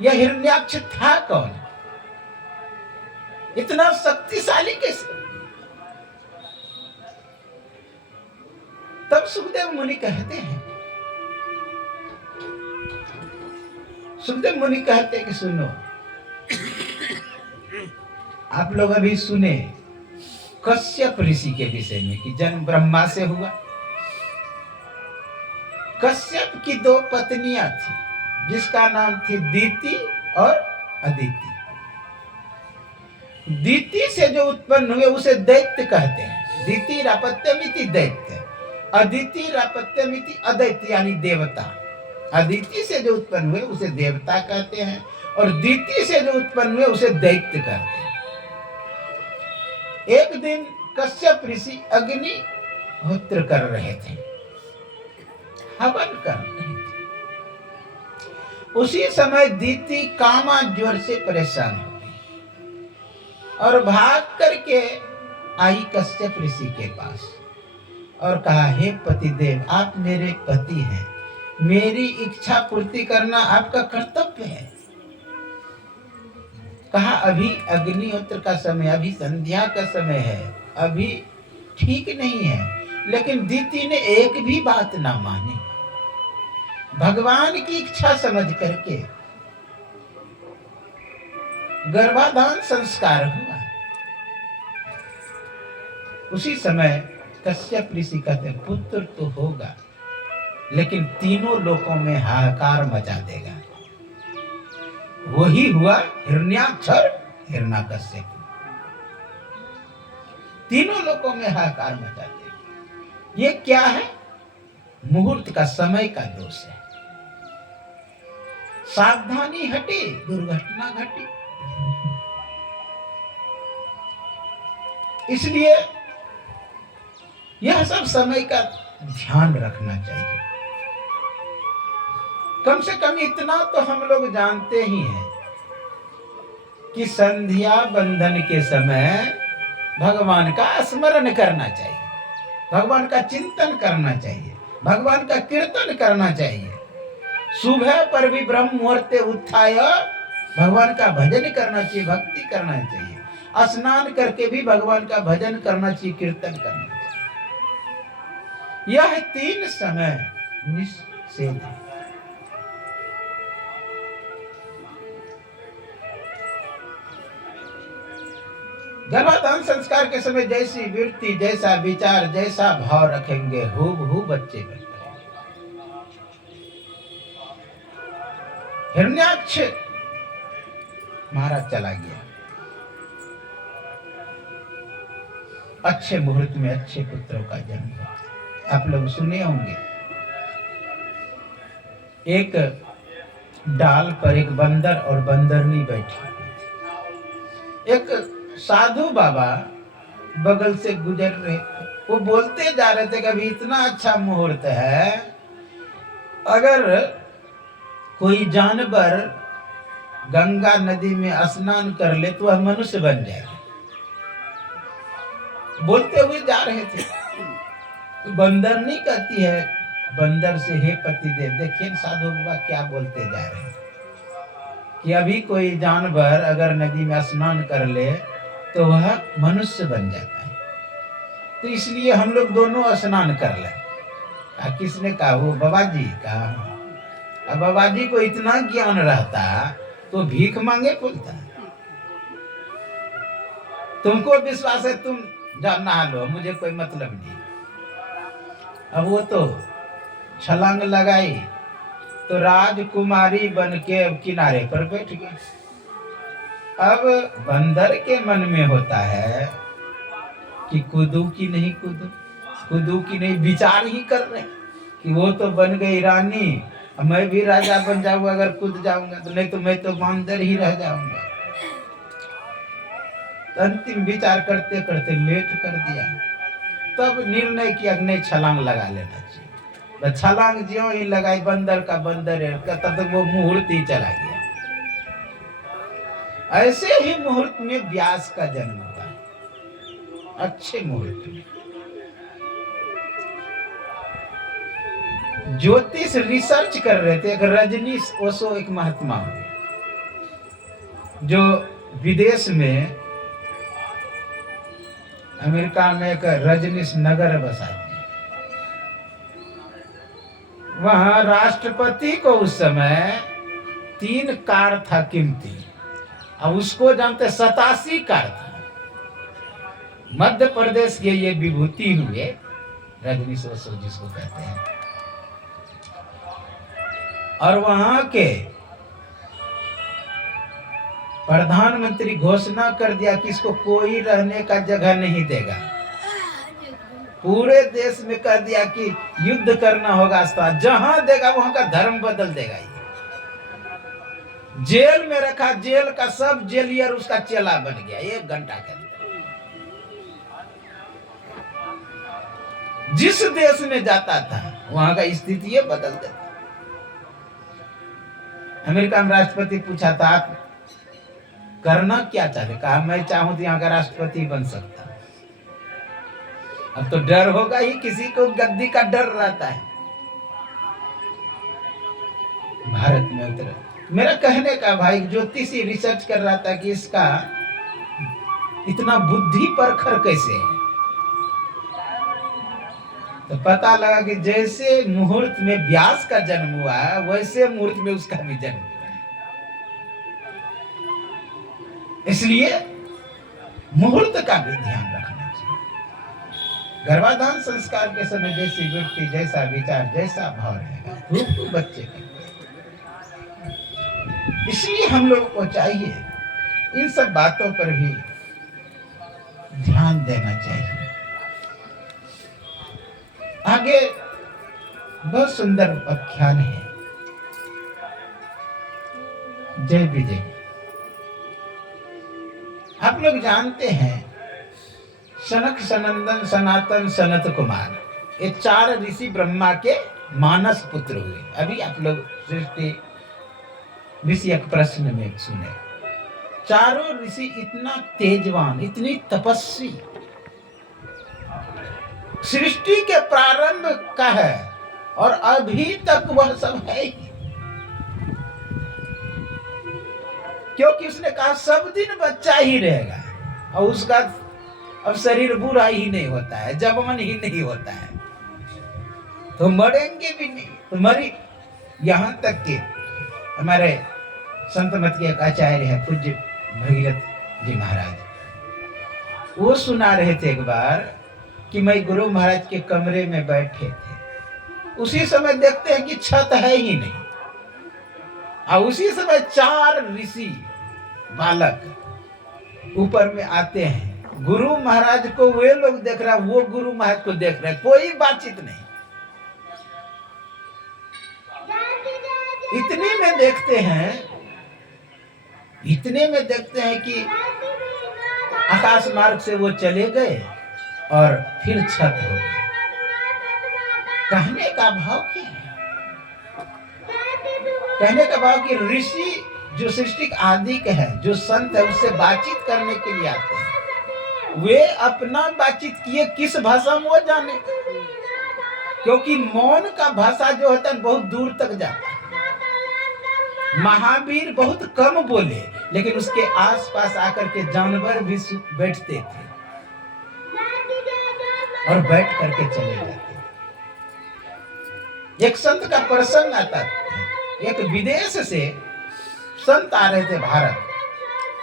यह हिरण्याक्ष था कौन? इतना शक्तिशाली कैसे? तब सुखदेव मुनि कहते हैं, सुखदेव मुनि कहते हैं कि सुनो, आप लोग अभी सुने कश्यप ऋषि के विषय में कि जन्म ब्रह्मा से हुआ। कश्यप की दो पत्नियां थी, जिसका नाम थी दीति और अदिति। दीति से जो उत्पन्न हुए उसे दैत्य कहते हैं। दीति रापत्यमिति दैत्य, अदिति रापत्यमिति अदैत्य, यानी देवता। अदिति से जो उत्पन्न हुए उसे देवता कहते हैं और दीति से जो उत्पन्न हुए उसे दैत्य कहते हैं। एक दिन कश्यप ऋषि अग्निहोत्र कर रहे थे, हवन कर रहे थे। उसी समय दीति कामा ज्वर से परेशान हो गई और भाग करके आई कश्यप ऋषि के पास और कहा, हे पतिदेव, आप मेरे पति हैं, मेरी इच्छा पूर्ति करना आपका कर्तव्य है। कहा, अभी अग्निहोत्र का समय, अभी संध्या का समय है, अभी ठीक नहीं है। लेकिन दीति ने एक भी बात ना मानी। भगवान की इच्छा समझ करके गर्भाधान संस्कार हुआ। उसी समय कश्यप ऋषि कहते, पुत्र तो होगा लेकिन तीनों लोकों में हाहाकार मचा देगा। वही हुआ हिरण्याक्ष और हिरण्यकश्यप, तीनों लोकों में हाहाकार मचा देगा। ये क्या है? मुहूर्त का, समय का दोष है। सावधानी हटी, दुर्घटना घटी। इसलिए यह सब समय का ध्यान रखना चाहिए। कम से कम इतना तो हम लोग जानते ही हैं कि संध्या बंधन के समय भगवान का स्मरण करना चाहिए, भगवान का चिंतन करना चाहिए, भगवान का कीर्तन करना चाहिए। सुबह पर भी ब्रह्म मुहूर्ते उत्थाय भगवान का भजन करना चाहिए, भक्ति करना चाहिए। स्नान करके भी भगवान का भजन करना चाहिए, कीर्तन करना चाहिए। यह 3 समय निषेध है। गर्भाधान संस्कार के समय जैसी वृत्ति, जैसा विचार, जैसा भाव रखेंगे, हूबहू बच्चे बन जाएंगे। हिरण्याक्ष महाराज चला गया, अच्छे मुहूर्त में अच्छे पुत्रों का जन्म हुआ। आप लोग सुने होंगे, एक डाल पर एक बंदर और बंदरनी बैठी हुई थी। एक साधु बाबा बगल से गुजर रहे, वो बोलते जा रहे थे कि अभी इतना अच्छा मुहूर्त है, अगर कोई जानवर गंगा नदी में स्नान कर ले तो वह मनुष्य बन जाएगा। बोलते हुए जा रहे थे, बंदर नहीं कहती है बंदर से, हे पतिदेव, देखिए साधु बाबा क्या बोलते जा रहे हैं कि अभी कोई जानवर अगर नदी में स्नान कर ले तो वह मनुष्य बन जाता है, तो इसलिए हम लोग दोनों स्नान कर लें। किसने कहा? वो बाबा जी का। अब बाबा जी को इतना ज्ञान रहता तो भीख मांगे बोलता। तुमको विश्वास है, तुम जाओ नहा लो, मुझे कोई मतलब नहीं। अब वो तो छलांग लगाई तो राजकुमारी बन के अब किनारे पर बैठ गई। अब बंदर के मन में होता है कि कूदू की नहीं कूदू, कूदू की नहीं, विचार ही कर रहे कि वो तो बन गई रानी, मैं भी राजा बन जाऊंगा अगर कूद जाऊंगा, तो नहीं तो मैं तो बंदर ही रह जाऊंगा। अंतिम विचार करते करते लेट कर दिया, तब निर्णय किया नहीं, छलांग लगा लेना चाहिए। छलांग ज्यों ही लगाई, बंदर का बंदर है, तब तक वो मुहूर्त ही चला गया। ऐसे ही मुहूर्त में व्यास का जन्म हुआ है, अच्छे मुहूर्त में। ज्योतिष रिसर्च कर रहे थे, एक रजनीश ओशो एक महात्मा हुए जो विदेश में, अमेरिका में एक रजनीश नगर बसा दिया। वहां राष्ट्रपति को उस समय 3 कार था कीमती, अब उसको जानते 87 कार था। मध्य प्रदेश के ये विभूति हुए रजनीश ओशो जिसको कहते हैं, और वहां के प्रधानमंत्री घोषणा कर दिया कि इसको कोई रहने का जगह नहीं देगा। पूरे देश में कह दिया कि युद्ध करना होगा, जहां देगा वहां का धर्म बदल देगा। ये जेल में रखा, जेल का सब जेलियर उसका चेला बन गया 1 घंटा के अंदर। जिस देश में जाता था वहां का स्थिति ये बदल देता। अमेरिका में राष्ट्रपति पूछा था आप करना क्या चाहते? कहा मैं चाहूं तो यहाँ का राष्ट्रपति बन सकता। अब तो डर होगा ही, किसी को गद्दी का डर रहता है। भारत में उतरा। मेरा कहने का भाई ज्योतिषी रिसर्च कर रहा था कि इसका इतना बुद्धि परखर कैसे है, तो पता लगा कि जैसे मुहूर्त में व्यास का जन्म हुआ है वैसे मुहूर्त में उसका भी जन्म हुआ है। इसलिए मुहूर्त का भी ध्यान रखना चाहिए। गर्भाधान संस्कार के समय जैसी वृत्ति, जैसा विचार, जैसा भाव रहेगा, रूप बच्चे का। इसलिए हम लोग को चाहिए इन सब बातों पर भी ध्यान देना चाहिए। आगे बहुत सुंदर व्याख्यान है, जय विजय। आप लोग जानते हैं सनक सनंदन सनातन सनत कुमार, ये 4 ऋषि ब्रह्मा के मानस पुत्र हुए। अभी आप लोग सृष्टि ऋषि एक प्रश्न में सुने, चारों ऋषि इतना तेजवान, इतनी तपस्वी, सृष्टि के प्रारंभ का है और अभी तक वह सब है ही। क्योंकि उसने कहा सब दिन बच्चा ही रहेगा और उसका अब शरीर बुरा ही नहीं होता है, जवान ही नहीं होता है, तो मरेंगे भी नहीं, तो मरी। यहां तक कि हमारे संत मत के एक आचार्य है पूज्य भगीरथ जी महाराज, वो सुना रहे थे एक बार कि मैं गुरु महाराज के कमरे में बैठे थे, उसी समय देखते हैं कि छत है ही नहीं, और उसी समय 4 ऋषि बालक ऊपर में आते हैं। गुरु महाराज को वे लोग देख रहे हैं, वो गुरु महाराज को देख रहे हैं, कोई बातचीत नहीं। इतने में देखते हैं कि आकाश मार्ग से वो चले गए और फिर छत हो गई। कहने का भाव क्या है? कहने का भाव कि ऋषि जो सृष्टि के आदि के है, जो संत है, उससे बातचीत करने के लिए आते हैं। वे अपना बातचीत किए किस भाषा में वो जाने, क्योंकि मौन का भाषा जो होता है बहुत दूर तक जाता है। महावीर बहुत कम बोले, लेकिन उसके आसपास आकर के जानवर भी बैठते थे और बैठ करके चले जाते। एक संत का प्रसंग आता था, एक विदेश से संत आ रहे थे भारत,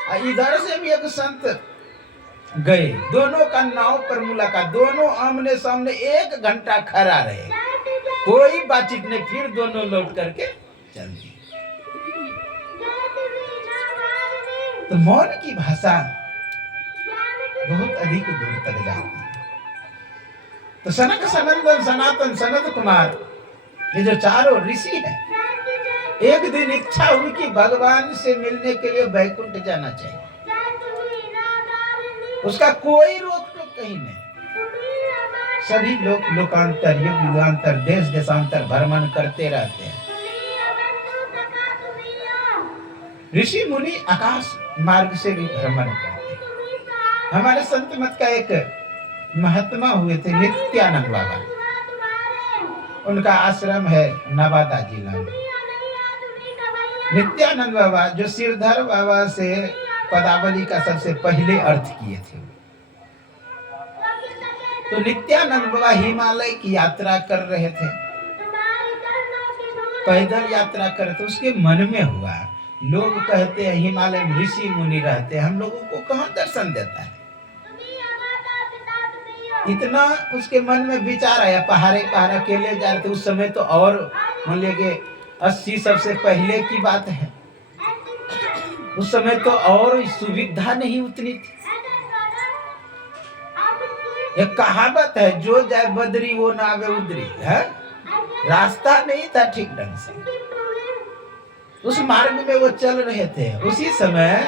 और इधर से भी एक संत गए, दोनों का नाव पर मुलाकात, दोनों आमने सामने 1 घंटा खड़ा रहे, कोई बातचीत नहीं, फिर दोनों लौट करके चल दिए। तो मौन की भाषा बहुत अधिक दूर तक जाती है। तो सनक सनंदन सनातन सनत कुमार, ये जो 4 ऋषि हैं, एक दिन इच्छा हुई कि भगवान से मिलने के लिए वैकुंठ जाना चाहिए। उसका कोई रोक टोक कहीं नहीं। सभी लोग लोकांतर, युग युगांतर, देश देशांतर भ्रमण करते रहते हैं। ऋषि मुनि आकाश मार्ग से भी भ्रमण करते हैं। हमारे संत मत का एक महात्मा हुए थे नित्यानंद बाबा, उनका आश्रम है नवादा जिला में। नित्यानंद बाबा जो सिरधर बाबा से पदावली का सबसे पहले अर्थ किए थे, तो नित्यानंद बाबा हिमालय की यात्रा कर रहे थे, पैदल यात्रा कर रहे थे। उसके मन में हुआ, लोग कहते हैं हिमालय में ऋषि मुनि रहते हैं, हम लोगों को कहाँ दर्शन देता है। इतना उसके मन में विचार आया, पहाड़े पहाड़ अकेले जा रहे थे। उस समय तो और मान लीजिए 80 सबसे पहले की बात है, उस समय तो और सुविधा नहीं उतनी थी। एक कहावत है, जो जाए बदरी वो ना आवे उदरी, है, रास्ता नहीं था ठीक ढंग से। उस मार्ग में वो चल रहे थे, उसी समय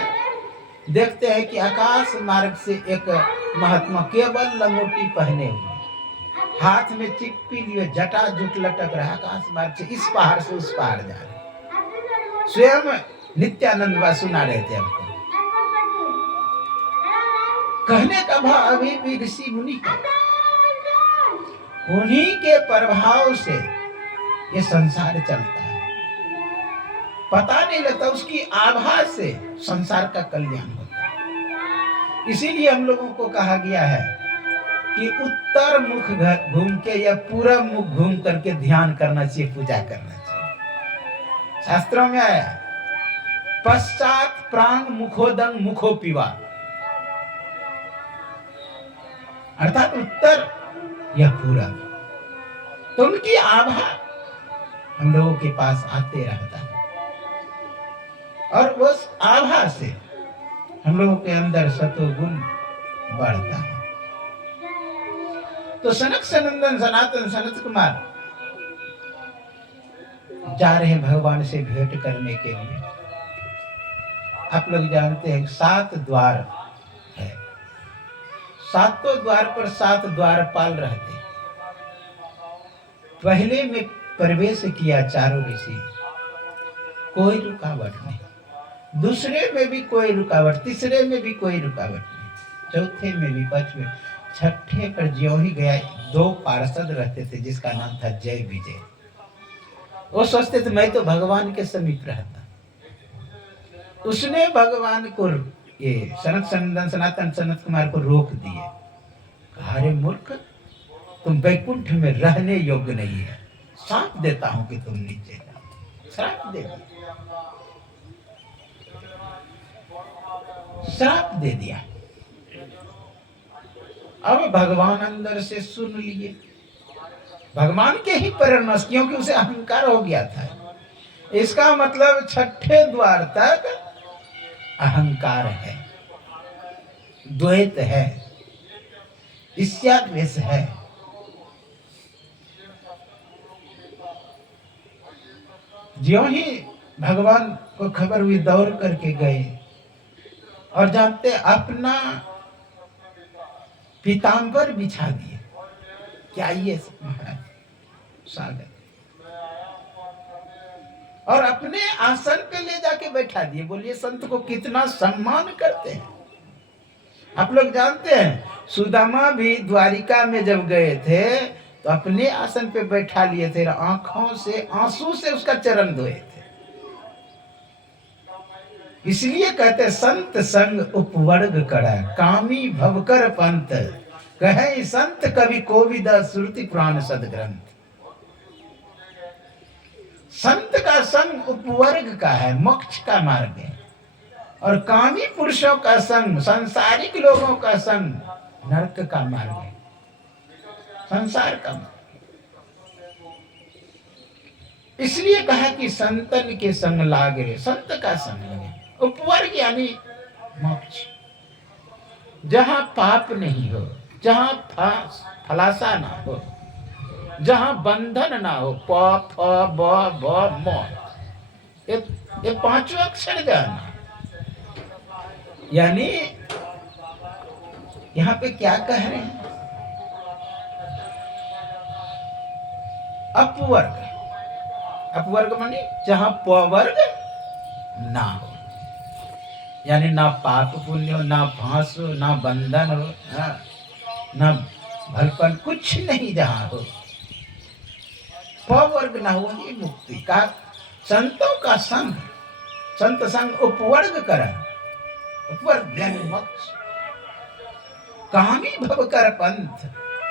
देखते हैं कि आकाश मार्ग से एक महात्मा केवल लंगोटी पहने हुए, हाथ में चिप्पी लिए, जटा जुट लटक रहा, आकाश मार्ग से इस पहाड़ से उस पहाड़ जा रहे। स्वयं नित्यानंद बा सुना रहे थे हमको। कहने का भाव अभी भी ऋषि मुनि का, उन्हीं के प्रभाव से ये संसार चलता है। पता नहीं लगता, उसकी आभा से संसार का कल्याण होता है। इसीलिए हम लोगों को कहा गया है कि उत्तर मुख घूम के या पूरब मुख घूम करके ध्यान करना चाहिए, पूजा करना चाहिए। शास्त्रों में आया, पश्चात प्रांग मुखोदंग मुखो पीवा, अर्थात उत्तर या पूरब। तो उनकी आभा हम लोगों के पास आते रहता है, और उस आभा से हम लोगों के अंदर सतोगुण बढ़ता है। तो सनक सनंदन सनातन सनत कुमार जा रहे हैं भगवान से भेंट करने के लिए। आप लोग जानते हैं 7 द्वार है, सातों द्वार पर 7 द्वारपाल रहते। पहले में प्रवेश किया चारों ऋषि, कोई रुकावट नहीं। दूसरे में भी कोई रुकावट, तीसरे में भी कोई रुकावट नहीं, चौथे में भी, पांचवें, छठे पर ज्यों ही गया 2 पार्षद रहते थे जिसका नाम था जय विजय। वो सोचते थे मैं तो भगवान के समीप रहता। उसने भगवान को, ये सनातन सनत कुमार को रोक दिए। कहा अरे मूर्ख, तुम वैकुंठ में रहने योग्य नहीं है, श्राप देता हूं कि तुम नीचे जाओ। श्राप दे दिया, श्राप दे दिया। अब भगवान अंदर से सुन लिए, भगवान के ही प्रेरणा, क्योंकि उसे अहंकार हो गया था। इसका मतलब छठे द्वार तक अहंकार है, द्वैत है, ईर्ष्याद्वेष है। ज्यों ही भगवान को खबर हुई, दौड़ करके गए और जानते अपना पीताम्बर बिछा दिए। क्या ये महाराज स्वागत, और अपने आसन पे ले जाके बैठा दिए। बोलिए संत को कितना सम्मान करते हैं। आप लोग जानते हैं सुदामा भी द्वारिका में जब गए थे तो अपने आसन पे बैठा लिए थे, आंखों से आंसू से उसका चरण धोए थे। इसलिए कहते संत संग उपवर्ग करा, कामी भवकर पंथ, कहे संत कवि कोविद श्रुति पुराण सदग्रंथ। संत का संग उपवर्ग का है, मोक्ष का मार्ग है, और कामी पुरुषों का संग, सांसारिक लोगों का संग नरक का मार्ग है, संसार का मार्ग। इसलिए कहा कि संतन के संग लागे, संत का संग लगे। उपवर्ग यानी मोक्ष, जहां पाप नहीं हो, जहां फलासा ना हो, जहां बंधन ना हो, प फ ब भ म, ये 5 अक्षर जाना। यानी यहां पे क्या कह रहे हैं? अपवर्ग, अपवर्ग माने जहां पवर्ग ना हो, यानी ना पाप पुण्य हो, ना भांस हो, ना बंधन हो, ना भलपन, कुछ नहीं जहां हो, पवर्ग ना हो, ये मुक्ति का। संतों का संग, संत संग उपवर्ग करा, उपवर्ग यानी मोक्ष। कामी भव कर पंथ,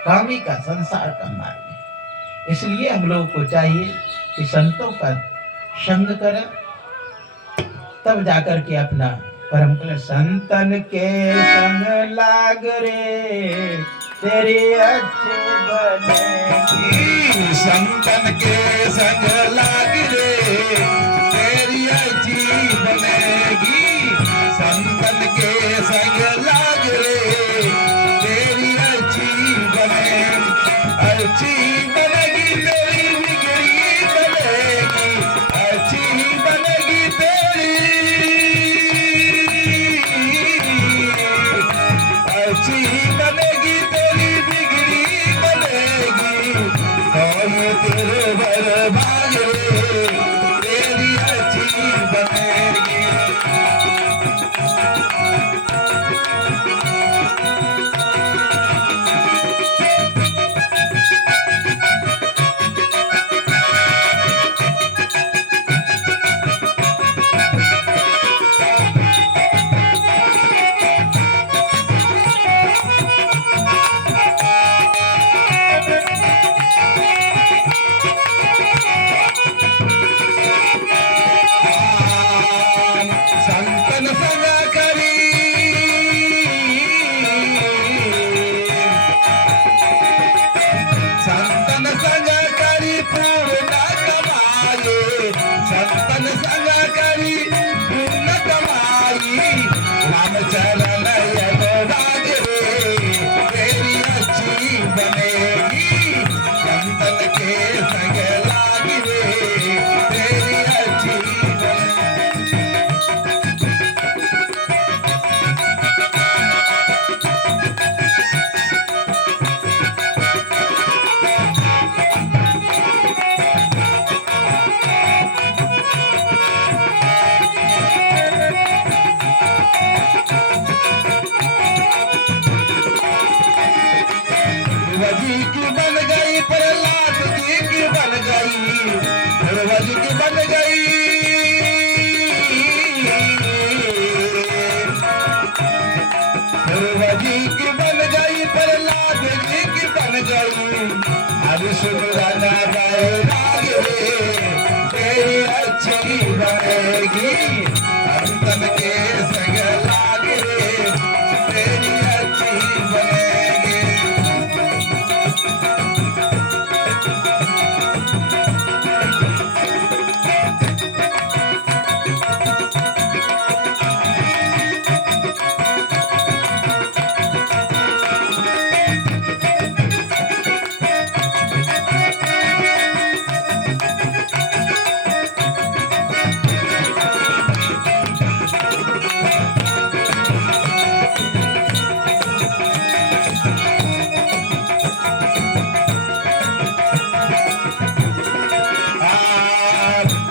कामी का संसार का मार्ग। इसलिए हम लोगों को चाहिए कि संतों का संग करें, तब जाकर के अपना परम कल। संतन के संग लाग रे तेरी अच्छे बनेगी, संतन के संग लाग रे तेरी अच्छी बनेगी, संतन के संग लाग रे तेरी अच्छी बनेगी, अच्छी बनेगी तेरी बिगड़ी बनेगी, अच्छी बनेगी तेरी, अच्छी बनेगी तेरी बिगड़ी बनेगी, तेरे भर भाग रे तेरी अच्छी बनेगी। बन गई हर सुमिरन बैराग रे तेरी अच्छी बनेगी अंतन के संग लाग रे तेरी अच्छी बनेगी।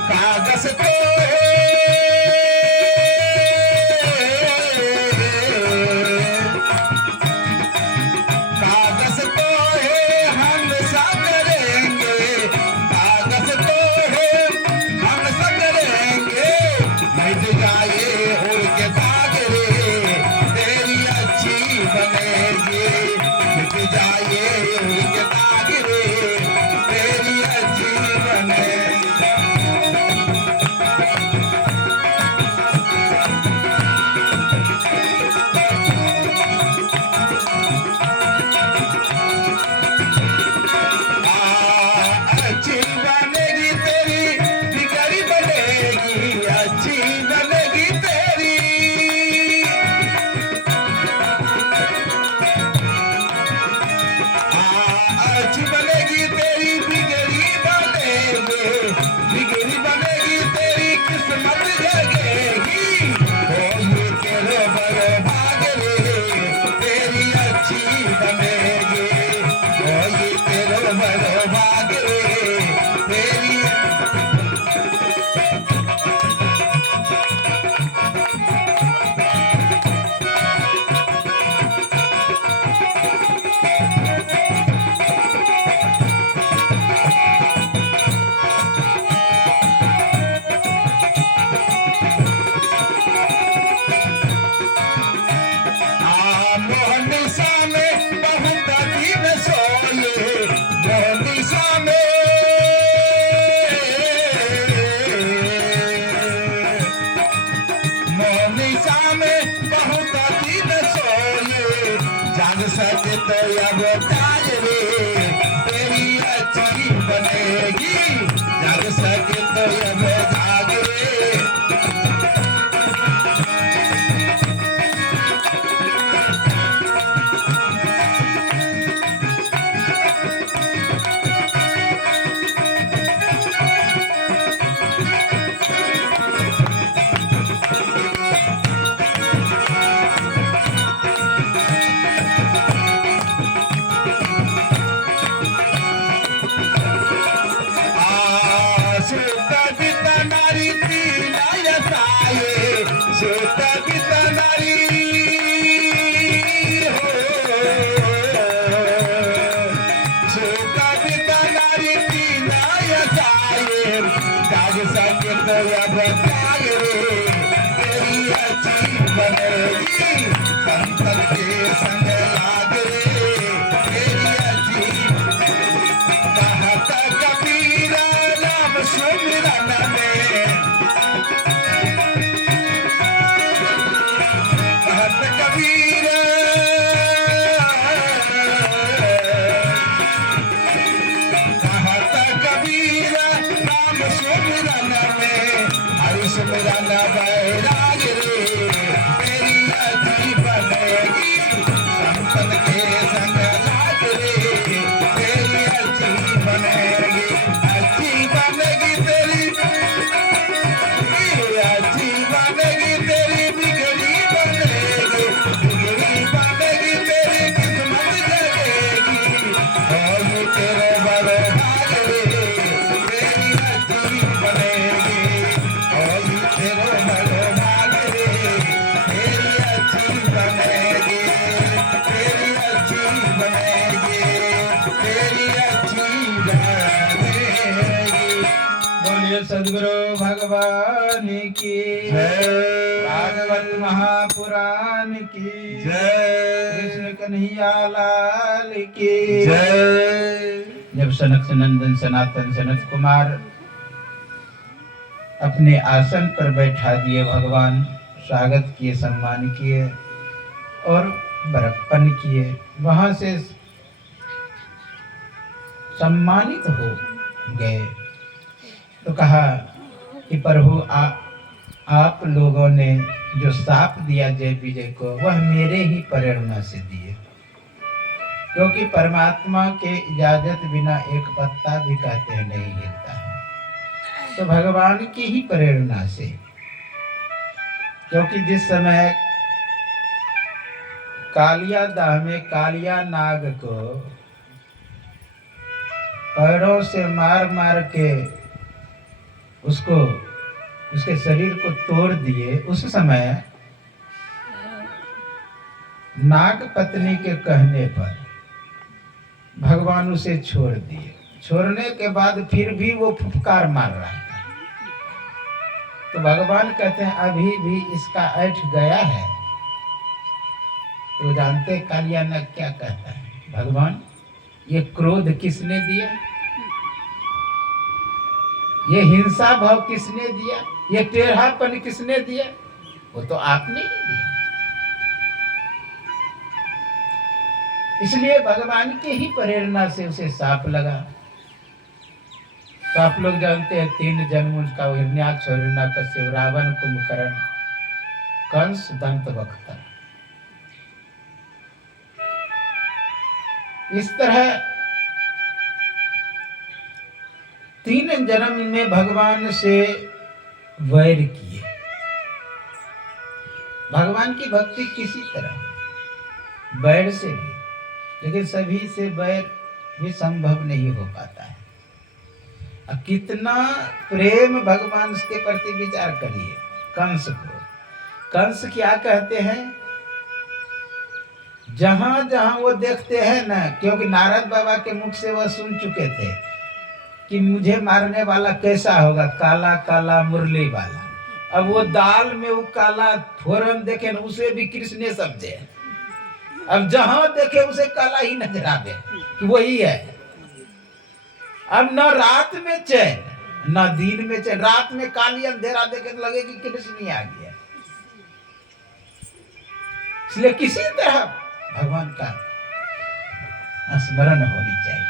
कागज तो कागज तो है हम सब करेंगे कागज तो है हम सब करेंगे मिट जाए उनके दाग रे तेरी अच्छी बनेगी मिट जाए उनके दाग रे तेरी अच्छी बनेगी। अच्छी बनेगी तेरी बिगड़ी बनेगी अच्छी बनेगी तेरी अच्छी बनेगी तेरी बिगड़ी बनेगी तेरी किस्मत जगेगी हो ये तेरे बड़े भाग रे तेरी अच्छी बनेगी हो ये तेरे बड़े भाग रे तेरी। मोहनिसा में बहुत दिन सोए मोहनिसा में मोहनिसा में बहुत दिन सोए जाग सके तो अब काज रे तेरी अच्छी बनेगी जाग सके तो अब जाग रे। संतन के संग लाग रे तेरी अच्छी कहत कबीर राम सुमिरन में कहत कबीर कहत कबीर राम सुमिरन में हरि सुमिरन बैराग रे तेरी अच्छी बनेगी संतन के संग लाग रे तेरी अच्छी बनेगी तेरी अच्छी बनेगी तेरी बिगड़ी बनेगी तेरी किस्मत जगेगी और तेरे बड़े भाग रे तेरी अच्छी बनेगी और तेरे बड़े भाग रे तेरी अच्छी बनेगी तेरी अच्छी बनेगी तेरी अच्छी बनेगी। बोलिए सदगुरु भगवान की जय भागवत महापुराण की जय कृष्ण कन्हैया लाल की जय। जब सनक नंदन सनातन सनत कुमार अपने आसन पर बैठा दिए, भगवान स्वागत किए, सम्मान किए और बरप्पन किए। वहां से सम्मानित हो गए तो कहा कि प्रभु आप लोगों ने जो साप दिया जय विजय को, वह मेरे ही प्रेरणा से दिए, क्योंकि परमात्मा के इजाजत बिना एक पत्ता भी कहते हैं नहीं हिलता है। तो भगवान की ही प्रेरणा से, क्योंकि जिस समय कालिया दाह में कालिया नाग को पैरों से मार मार के उसके शरीर को तोड़ दिए, उस समय नाग पत्नी के कहने पर भगवान उसे छोड़ दिए। छोड़ने के बाद फिर भी वो फुफकार मार रहा था। तो भगवान कहते हैं अभी भी इसका ऐठ गया है। तो जानते कालिया नाग क्या कहता है, भगवान ये क्रोध किसने दिया, ये हिंसा भाव किसने दिया, ये टेढ़ापन किसने दिया, वो तो आपने ही दिया। इसलिए भगवान की ही प्रेरणा से उसे साप लगा। तो आप लोग जानते हैं 3 जन्म उसका, हिरण्याक्ष, हिरण्याकश्यप, रावण, कुंभकर्ण, कंस, दंतवक्ता। इस तरह 3 जन्म में भगवान से वैर किए। भगवान की भक्ति किसी तरह वैर से भी, लेकिन सभी से वैर भी संभव नहीं हो पाता है। अब कितना प्रेम भगवान के प्रति विचार करिए। कंस को, कंस क्या कहते हैं, जहां जहां वो देखते हैं ना, क्योंकि नारद बाबा के मुख से वह सुन चुके थे कि मुझे मारने वाला कैसा होगा, काला काला मुरली वाला। अब वो दाल में वो काला फोरन देखे न, उसे भी कृष्ण समझे। अब जहां देखे उसे काला ही नजर आवे कि वही है। अब न रात में चैन न दिन में चैन, रात में काली अंधेरा देखे तो लगे कि कृष्ण ही आ गया। इसलिए किसी तरह भगवान का स्मरण होनी चाहिए।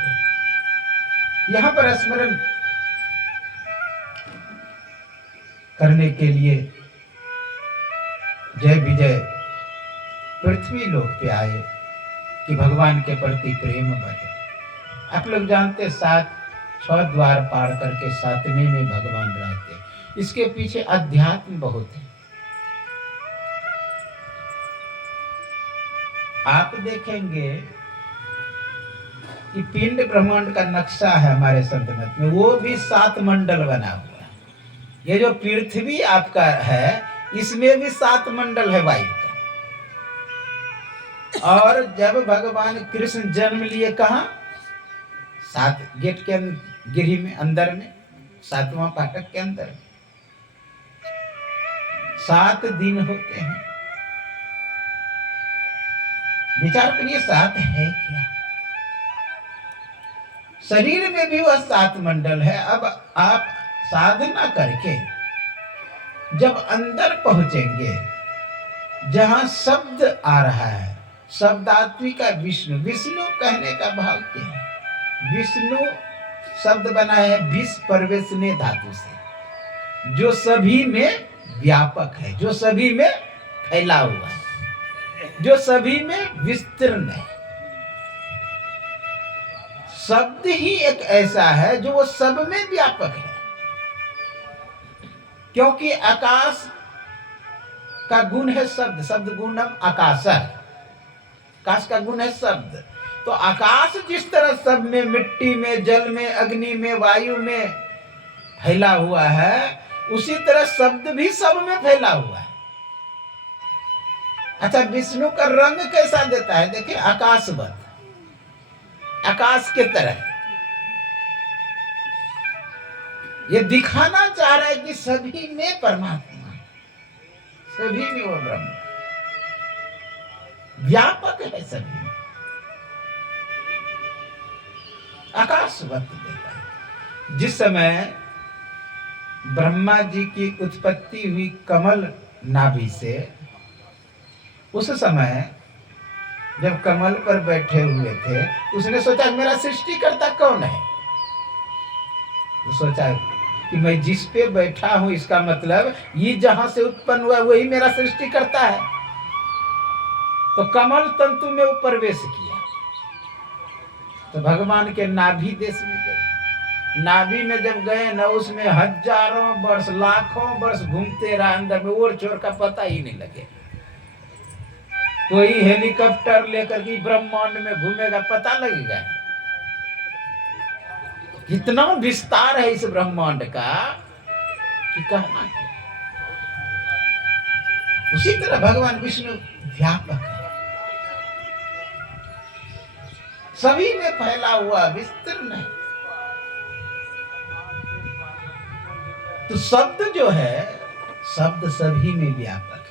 यहाँ पर स्मरण करने के लिए जय विजय पृथ्वी लोक पे आए कि भगवान के प्रति प्रेम बढ़े। आप लोग जानते 6 द्वार पार करके 7वें में भगवान रहते। इसके पीछे अध्यात्म बहुत है। आप देखेंगे कि पिंड ब्रह्मांड का नक्शा है हमारे संत मत में, वो भी 7 मंडल बना हुआ है। ये जो पृथ्वी आपका है, इसमें भी 7 मंडल है वायु का। और जब भगवान कृष्ण जन्म लिए कहाँ, 7 गेट के गिरी में, अंदर में, 7वां फाटक के अंदर 7 दिन होते हैं। विचार करिए 7 है क्या। शरीर में भी वह 7 मंडल है। अब आप साधना करके जब अंदर पहुंचेंगे, जहां शब्द आ रहा है, शब्दात्मिका विष्णु, विष्णु कहने का भाव क्या है, विष्णु शब्द बना है विष परवेशने धातु से, जो सभी में व्यापक है, जो सभी में फैला हुआ है, जो सभी में विस्तीर्ण है। शब्द ही एक ऐसा है जो वो सब में व्यापक है, क्योंकि आकाश का गुण है शब्द, शब्द गुणम आकाश, आकाश का गुण है शब्द। तो आकाश जिस तरह सब में, मिट्टी में, जल में, अग्नि में, वायु में फैला हुआ है, उसी तरह शब्द भी सब में फैला हुआ है। अच्छा, विष्णु का रंग कैसा देता है, देखिए आकाशवत, आकाश के तरह। ये दिखाना चाह रहा है कि सभी में परमात्मा, सभी में वो ब्रह्म व्यापक है, सभी में। आकाशवत देखा। जिस समय ब्रह्मा जी की उत्पत्ति हुई कमल नाभि से, उस समय जब कमल पर बैठे हुए थे, उसने सोचा मेरा सृष्टिकर्ता कौन है। वो सोचा कि मैं जिस पे बैठा हूं, इसका मतलब ये जहां से उत्पन्न हुआ वही मेरा सृष्टिकर्ता है। तो कमल तंतु में वो प्रवेश किया, तो भगवान के नाभि देश में गए। नाभि में जब गए न, उसमें हजारों वर्ष लाखों वर्ष घूमते रहा अंदर में, और चोर का पता ही नहीं लगे। कोई हेलीकॉप्टर लेकर के ब्रह्मांड में घूमेगा, पता लगेगा। कितना विस्तार है इस ब्रह्मांड का कि कहना क्या। उसी तरह भगवान विष्णु व्यापक है, सभी में फैला हुआ, विस्तीर्ण है। तो शब्द जो है, शब्द सभी में व्यापक है।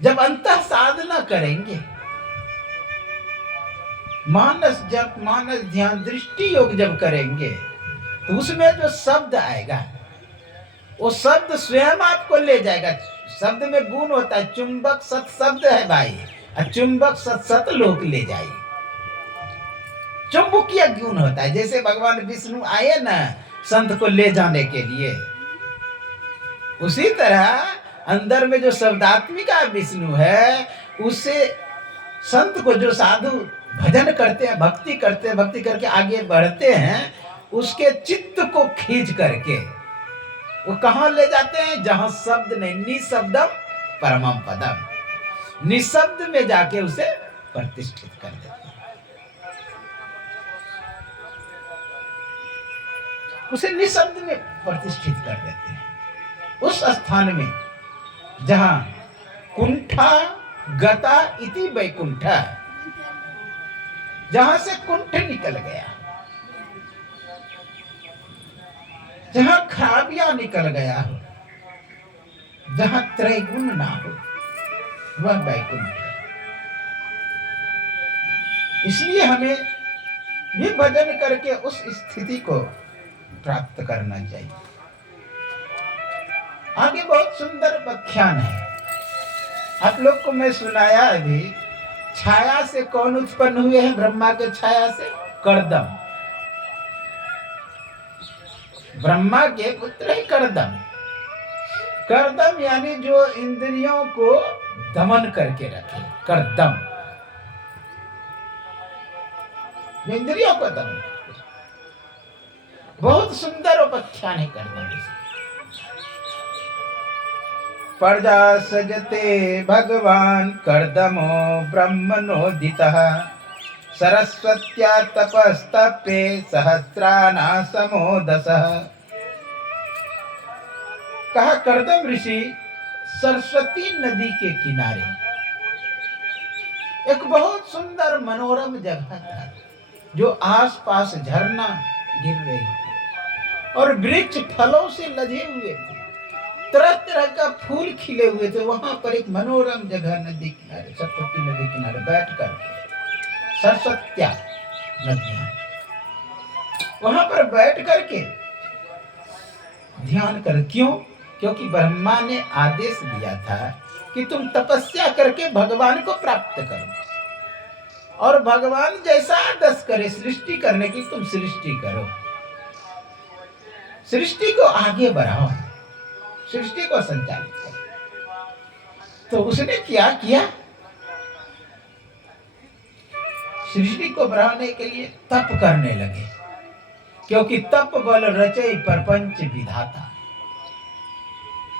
जब अंतः साधना करेंगे, मानस जप, मानस ध्यान, दृष्टि योग जब करेंगे, तो उसमें जो शब्द आएगा, वो शब्द स्वयं आपको ले जाएगा। शब्द में गुण होता है, चुंबक सत शब्द है भाई, और चुंबक सत सत लोक ले जाए। चुंबकीय गुण होता है। जैसे भगवान विष्णु आए ना संत को ले जाने के लिए, उसी तरह अंदर में जो शब्दात्मिका विष्णु है, उससे संत को, जो साधु भजन करते हैं, भक्ति करते हैं, भक्ति करके आगे बढ़ते हैं, उसके चित्त को खींच करके वो कहां ले जाते हैं, जहां शब्द नहीं। निशब्दम परमम पदम, निशब्द में जाके उसे प्रतिष्ठित कर देते हैं। उसे निशब्द में प्रतिष्ठित कर देते हैं। उस स्थान में जहां कुंठा गता इति वैकुंठा, जहां से कुंठ निकल गया, जहां खराबियां निकल गया हो, जहां त्रैगुण ना हो, वह वैकुंठ है। इसलिए हमें भी भजन करके उस स्थिति को प्राप्त करना चाहिए। आगे बहुत सुंदर व्याख्यान है, आप लोग को मैं सुनाया अभी। छाया से कौन उत्पन्न हुए हैं? ब्रह्मा के छाया से कर्दम, ब्रह्मा के पुत्र है कर्दम। कर्दम यानी जो इंद्रियों को दमन करके रखे, कर्दम, इंद्रियों को दमन करके। बहुत सुंदर व्याख्यान है कर्दम। प्रजा सजते भगवान कर्दमो ब्रह्मणोदितः, सरस्वत्या तपस्तप्ये सहस्रानासमो दशः। कहा कर्दम ऋषि सरस्वती नदी के किनारे एक बहुत सुंदर मनोरम जगह था, जो आसपास झरना गिर रही थी और वृक्ष फलों से लदे हुए थे, तरह तरह का फूल खिले हुए थे। वहां पर एक मनोरम जगह नदी किनारे, सरस्वती नदी किनारे बैठ कर, सरस्वत्या नदियां, वहां पर बैठ करके ध्यान कर। क्यों? क्योंकि ब्रह्मा ने आदेश दिया था कि तुम तपस्या करके भगवान को प्राप्त करो, और भगवान जैसा आदेश करे सृष्टि करने की, तुम सृष्टि करो, सृष्टि को आगे बढ़ाओ, सृष्टि को संचालित करो। तो उसने क्या किया? सृष्टि को बढ़ाने के लिए तप करने लगे, क्योंकि तप बल रचे प्रपंच विधाता।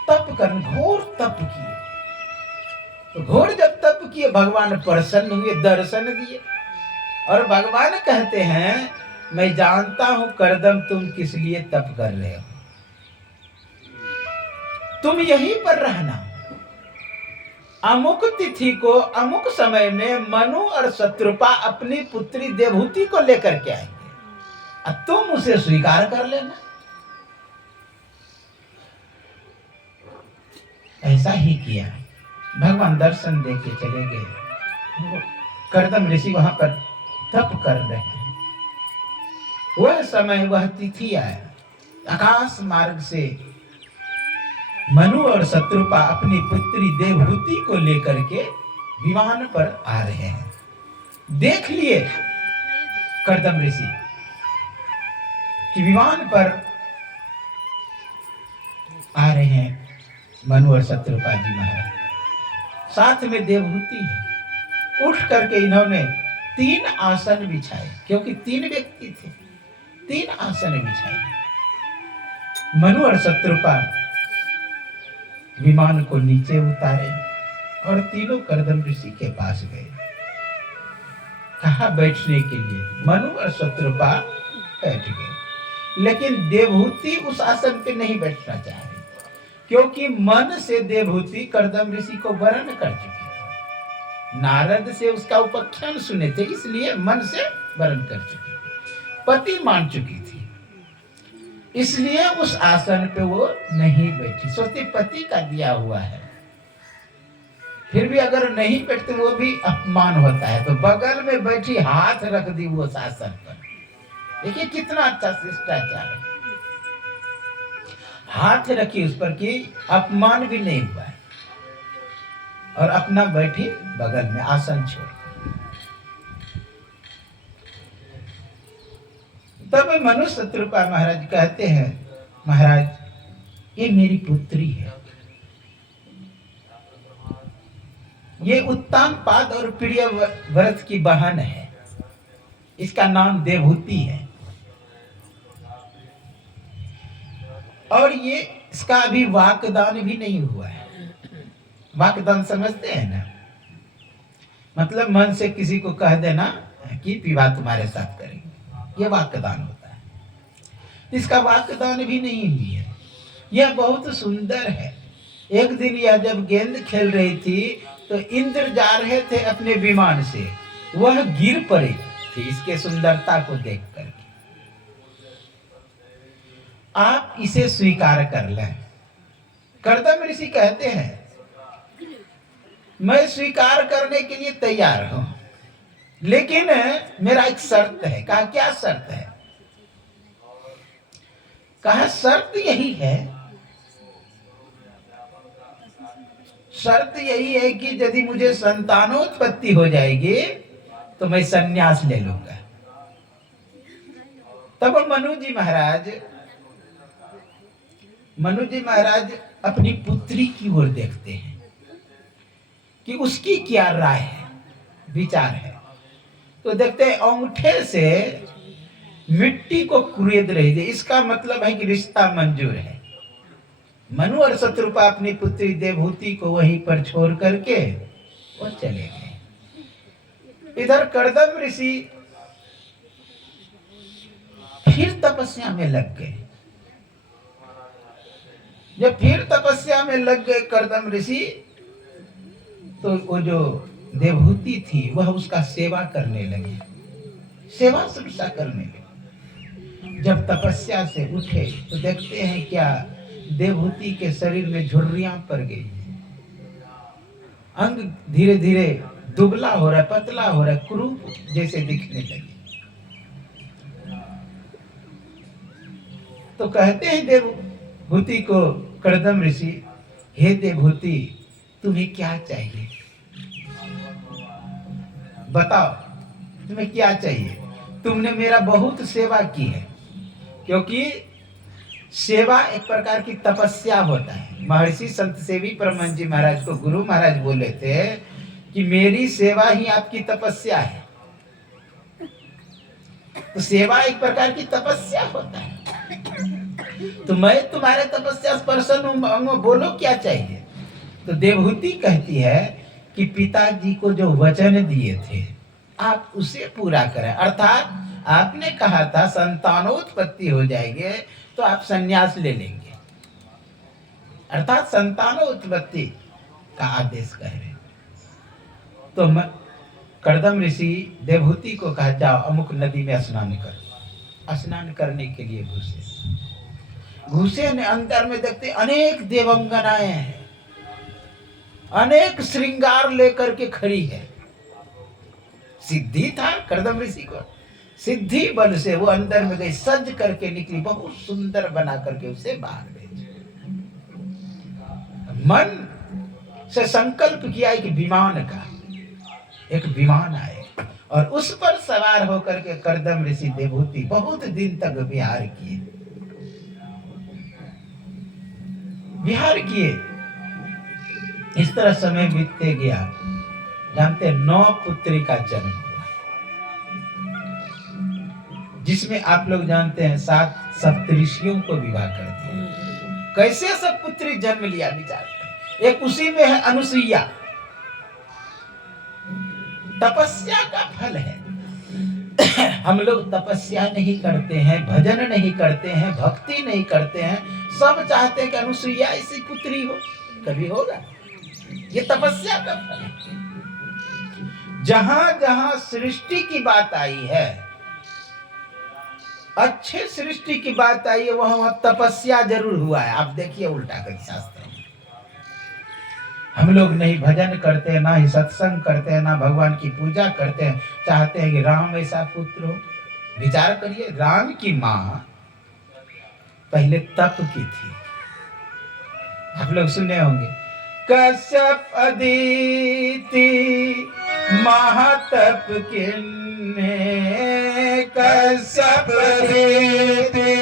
तप कर, घोर तप किए। तो घोर जब तप किए, भगवान प्रसन्न हुए, दर्शन दिए, और भगवान कहते हैं मैं जानता हूं कर्दम तुम किस लिए तप कर रहे हो, तुम यहीं पर रहना। अमुक तिथि को अमुक समय में मनु और शत्रुपा अपनी पुत्री देवहूति को लेकर के आएंगे, और तुम उसे स्वीकार कर लेना। ऐसा ही किया, भगवान दर्शन दे के चले गए। कर्दम ऋषि वहां पर तप कर रहे हैं। वह समय, वह तिथि आया, आकाश मार्ग से मनु और शत्रुपा अपनी पुत्री देवहूति को लेकर के विमान पर आ रहे हैं। देख लिए कर्दम ऋषि कि विमान पर आ रहे हैं मनु और शत्रुपा जी महाराज, साथ में देवहूति है। उठ करके इन्होंने 3 आसन बिछाए, क्योंकि 3 व्यक्ति थे, 3 आसन बिछाए। मनु और शत्रुपा विमान को नीचे उतारे और तीनों कर्दम ऋषि के पास गए। कहा बैठने के लिए, मनु और शत्रुपा बैठ गए, लेकिन देवहूति उस आसन पे नहीं बैठना चाह रही, क्योंकि मन से देवहूति कर्दम ऋषि को वरण कर चुकी थी। नारद से उसका उपाख्यान सुने थे, इसलिए मन से वरण कर चुकी थी, पति मान चुकी थी, इसलिए उस आसन पे वो नहीं बैठी। सोचती पति का दिया हुआ है, फिर भी अगर नहीं बैठते वो भी अपमान होता है, तो बगल में बैठी हाथ रख दी वो आसन पर। देखिए कितना अच्छा शिष्टाचार है, हाथ रखी उस पर कि अपमान भी नहीं हुआ है, और अपना बैठी बगल में आसन छोड़। तब मनु शत्रुपा महाराज कहते हैं, महाराज ये मेरी पुत्री है, ये उत्तान पाद और प्रिय व्रत की बहन है, इसका नाम देवहूति है, और ये इसका अभी वाकदान भी नहीं हुआ है। वाकदान समझते हैं ना, मतलब मन से किसी को कह देना कि विवाह तुम्हारे साथ करेंगे, यह वाकदान होता है। इसका वाकदान भी नहीं हुई है। यह बहुत सुंदर है। एक दिन यह जब गेंद खेल रही थी तो इंद्र जा रहे थे अपने विमान से, वह गिर पड़ी थी इसके सुंदरता को देख करके। आप इसे स्वीकार कर लें। कर्दम ऋषि कहते हैं मैं स्वीकार करने के लिए तैयार हूं, लेकिन मेरा एक शर्त है। कहा क्या शर्त है? कहा शर्त यही है, शर्त यही है कि यदि मुझे संतानोत्पत्ति हो जाएगी तो मैं संन्यास ले लूंगा। तब मनु जी महाराज अपनी पुत्री की ओर देखते हैं कि उसकी क्या राय है, विचार है। तो देखते हैं अंगूठे से मिट्टी को कुरेद रही थी, इसका मतलब है कि रिश्ता मंजूर है। मनु और शत्रुपा अपनी पुत्री देवहूति को वहीं पर छोड़ करके वो चले गए। इधर कर्दम ऋषि फिर तपस्या में लग गए। जब फिर तपस्या में लग गए कर्दम ऋषि, तो वो जो देवहूति थी वह उसका सेवा करने लगी, सेवा शुश्रूषा करने लगी। जब तपस्या से उठे तो देखते हैं क्या देवहूति के शरीर में झुर्रियां पड़ गई, अंग धीरे धीरे दुबला हो रहा है, पतला हो रहा है, कुरूप जैसे दिखने लगे। तो कहते हैं देवहूति को कर्दम ऋषि, हे देवहूति तुम्हें क्या चाहिए, बताओ तुम्हें क्या चाहिए। तुमने मेरा बहुत सेवा की है, क्योंकि सेवा एक प्रकार की तपस्या होता है। महर्षि संत सेवी परमहंस जी महाराज को गुरु महाराज बोले थे कि मेरी सेवा ही आपकी तपस्या है। तो सेवा एक प्रकार की तपस्या होता है। तो मैं तुम्हारे तपस्या से प्रसन्न हूं, बोलो क्या चाहिए। तो देवहूति कहती है कि पिताजी को जो वचन दिए थे आप उसे पूरा करें, अर्थात आपने कहा था संतानोत्पत्ति हो जाएंगे तो आप संन्यास ले लेंगे, अर्थात संतानोत्पत्ति का आदेश कह रहे। तो कर्दम ऋषि देवहूति को कहा जाओ अमुक नदी में स्नान करो। स्नान करने के लिए घुसे ने अंदर में देखते अनेक देवंगनाएं हैं, अनेक श्रृंगार लेकर के खड़ी है। सिद्धि था कर्दम ऋषि को, सिद्धि बल से वो अंदर में गई, सज करके निकली, बहुत सुंदर बना करके उसे बाहर भेजी। मन से संकल्प किया एक विमान का, एक विमान आए और उस पर सवार होकर के करदम ऋषि देवहूति बहुत दिन तक विहार किए, विहार किए। इस तरह समय बीतते गया। जानते हैं 9 पुत्री का जन्म हुआ, जिसमें आप लोग जानते हैं 7 सप्तऋषियों को विवाह कर दिया। कैसे सब पुत्री जन्म लिया विचार करें। एक उसी में है अनुसुईया, तपस्या का फल है। हम लोग तपस्या नहीं करते हैं, भजन नहीं करते हैं, भक्ति नहीं करते हैं, सब चाहते हैं कि अनुसुईया ऐसी पुत्री हो। कभी होगा? ये तपस्या का फल है। जहां जहां सृष्टि की बात आई है, अच्छे सृष्टि की बात आई है, वहां तपस्या जरूर हुआ है। आप देखिए उल्टा कर शास्त्र में हम लोग नहीं भजन करते हैं, ना ही सत्संग करते हैं, ना भगवान की पूजा करते हैं, चाहते हैं कि राम ऐसा पुत्र हो। विचार करिए, राम की माँ पहले तप की थी, आप लोग सुने होंगे। कश्यप अदिति महातप किन्ने, कश्यप अदिति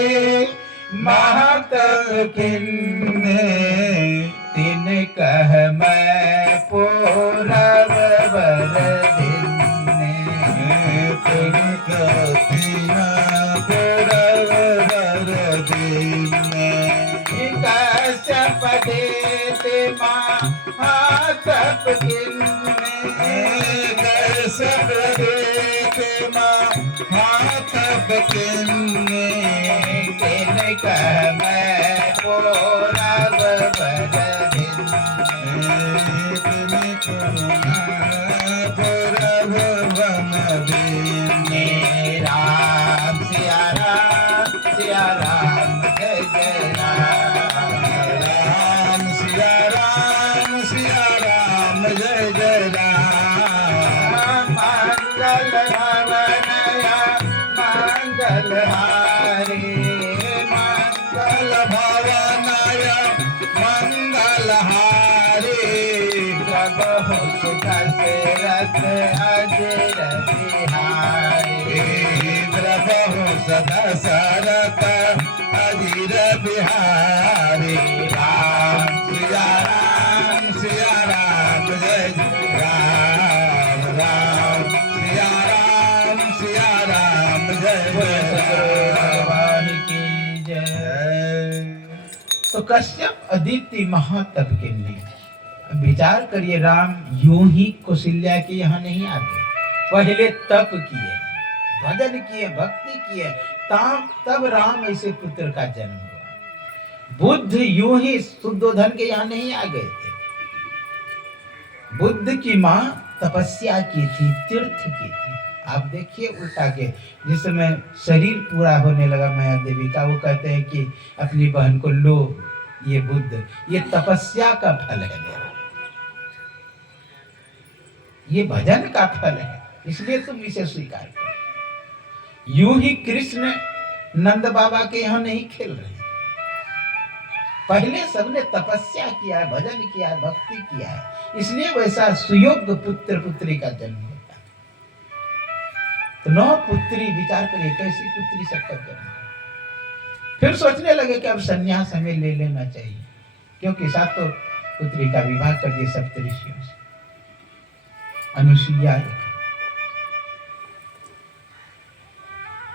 महातप किन्ने, तिन कह मैं पूरब बर दिन्ने, तिन कहना पूरब बर दिन्ने। कश्यप अदिति महातप किन्ने, कश्यप अदिति महातप किन्ने, तिन कह मैं पूरब बर दिन्ने, तिन कह पूरब वन दिन्ने। राम सिया राम, सिया राम जय जय राम, राम सिया राम, सिया राम जय जय राम। मंगल भवनया मंगल हारी, मंगल भवनया मंगल हारी, प्रभु सुख से रथ अजर बिहारी, प्रभु सदा सरत अजर बिहारी। राम सिया राम, सिया राम जय राम, राम सिया राम, सिया राम जय जय भगवान की जय। तो कश्यप अदिति महातप किन्ने। विचार करिए, राम यूं ही कौशल्या के यहाँ नहीं आते, पहले तप किए, भजन किए, भक्ति किए, तब राम ऐसे पुत्र का जन्म हुआ। बुद्ध यूं ही शुद्धोधन के यहाँ नहीं आ गए थे। बुद्ध की माँ तपस्या की थी, तीर्थ की थी। आप देखिए उल्टा के, जिस समय शरीर पूरा होने लगा माया देवी का, वो कहते हैं कि अपनी बहन को लो, ये बुद्ध, ये तपस्या का फल है मेरा, ये भजन का फल है, इसलिए तुम इसे स्वीकार करो। यूं ही कृष्ण नंद बाबा के यहाँ नहीं खेल रहे, पहले सबने तपस्या किया है, भजन किया है, भक्ति किया है, इसलिए वैसा सुयोग्य पुत्र पुत्री का जन्म होता है। तो 9 पुत्री, विचार करिए कैसी पुत्री सबका जन्म। फिर सोचने लगे कि अब संन्यास हमें ले लेना चाहिए, क्योंकि 7 पुत्री का विवाह कर दिए सप्तऋषियों से। अनुसुईया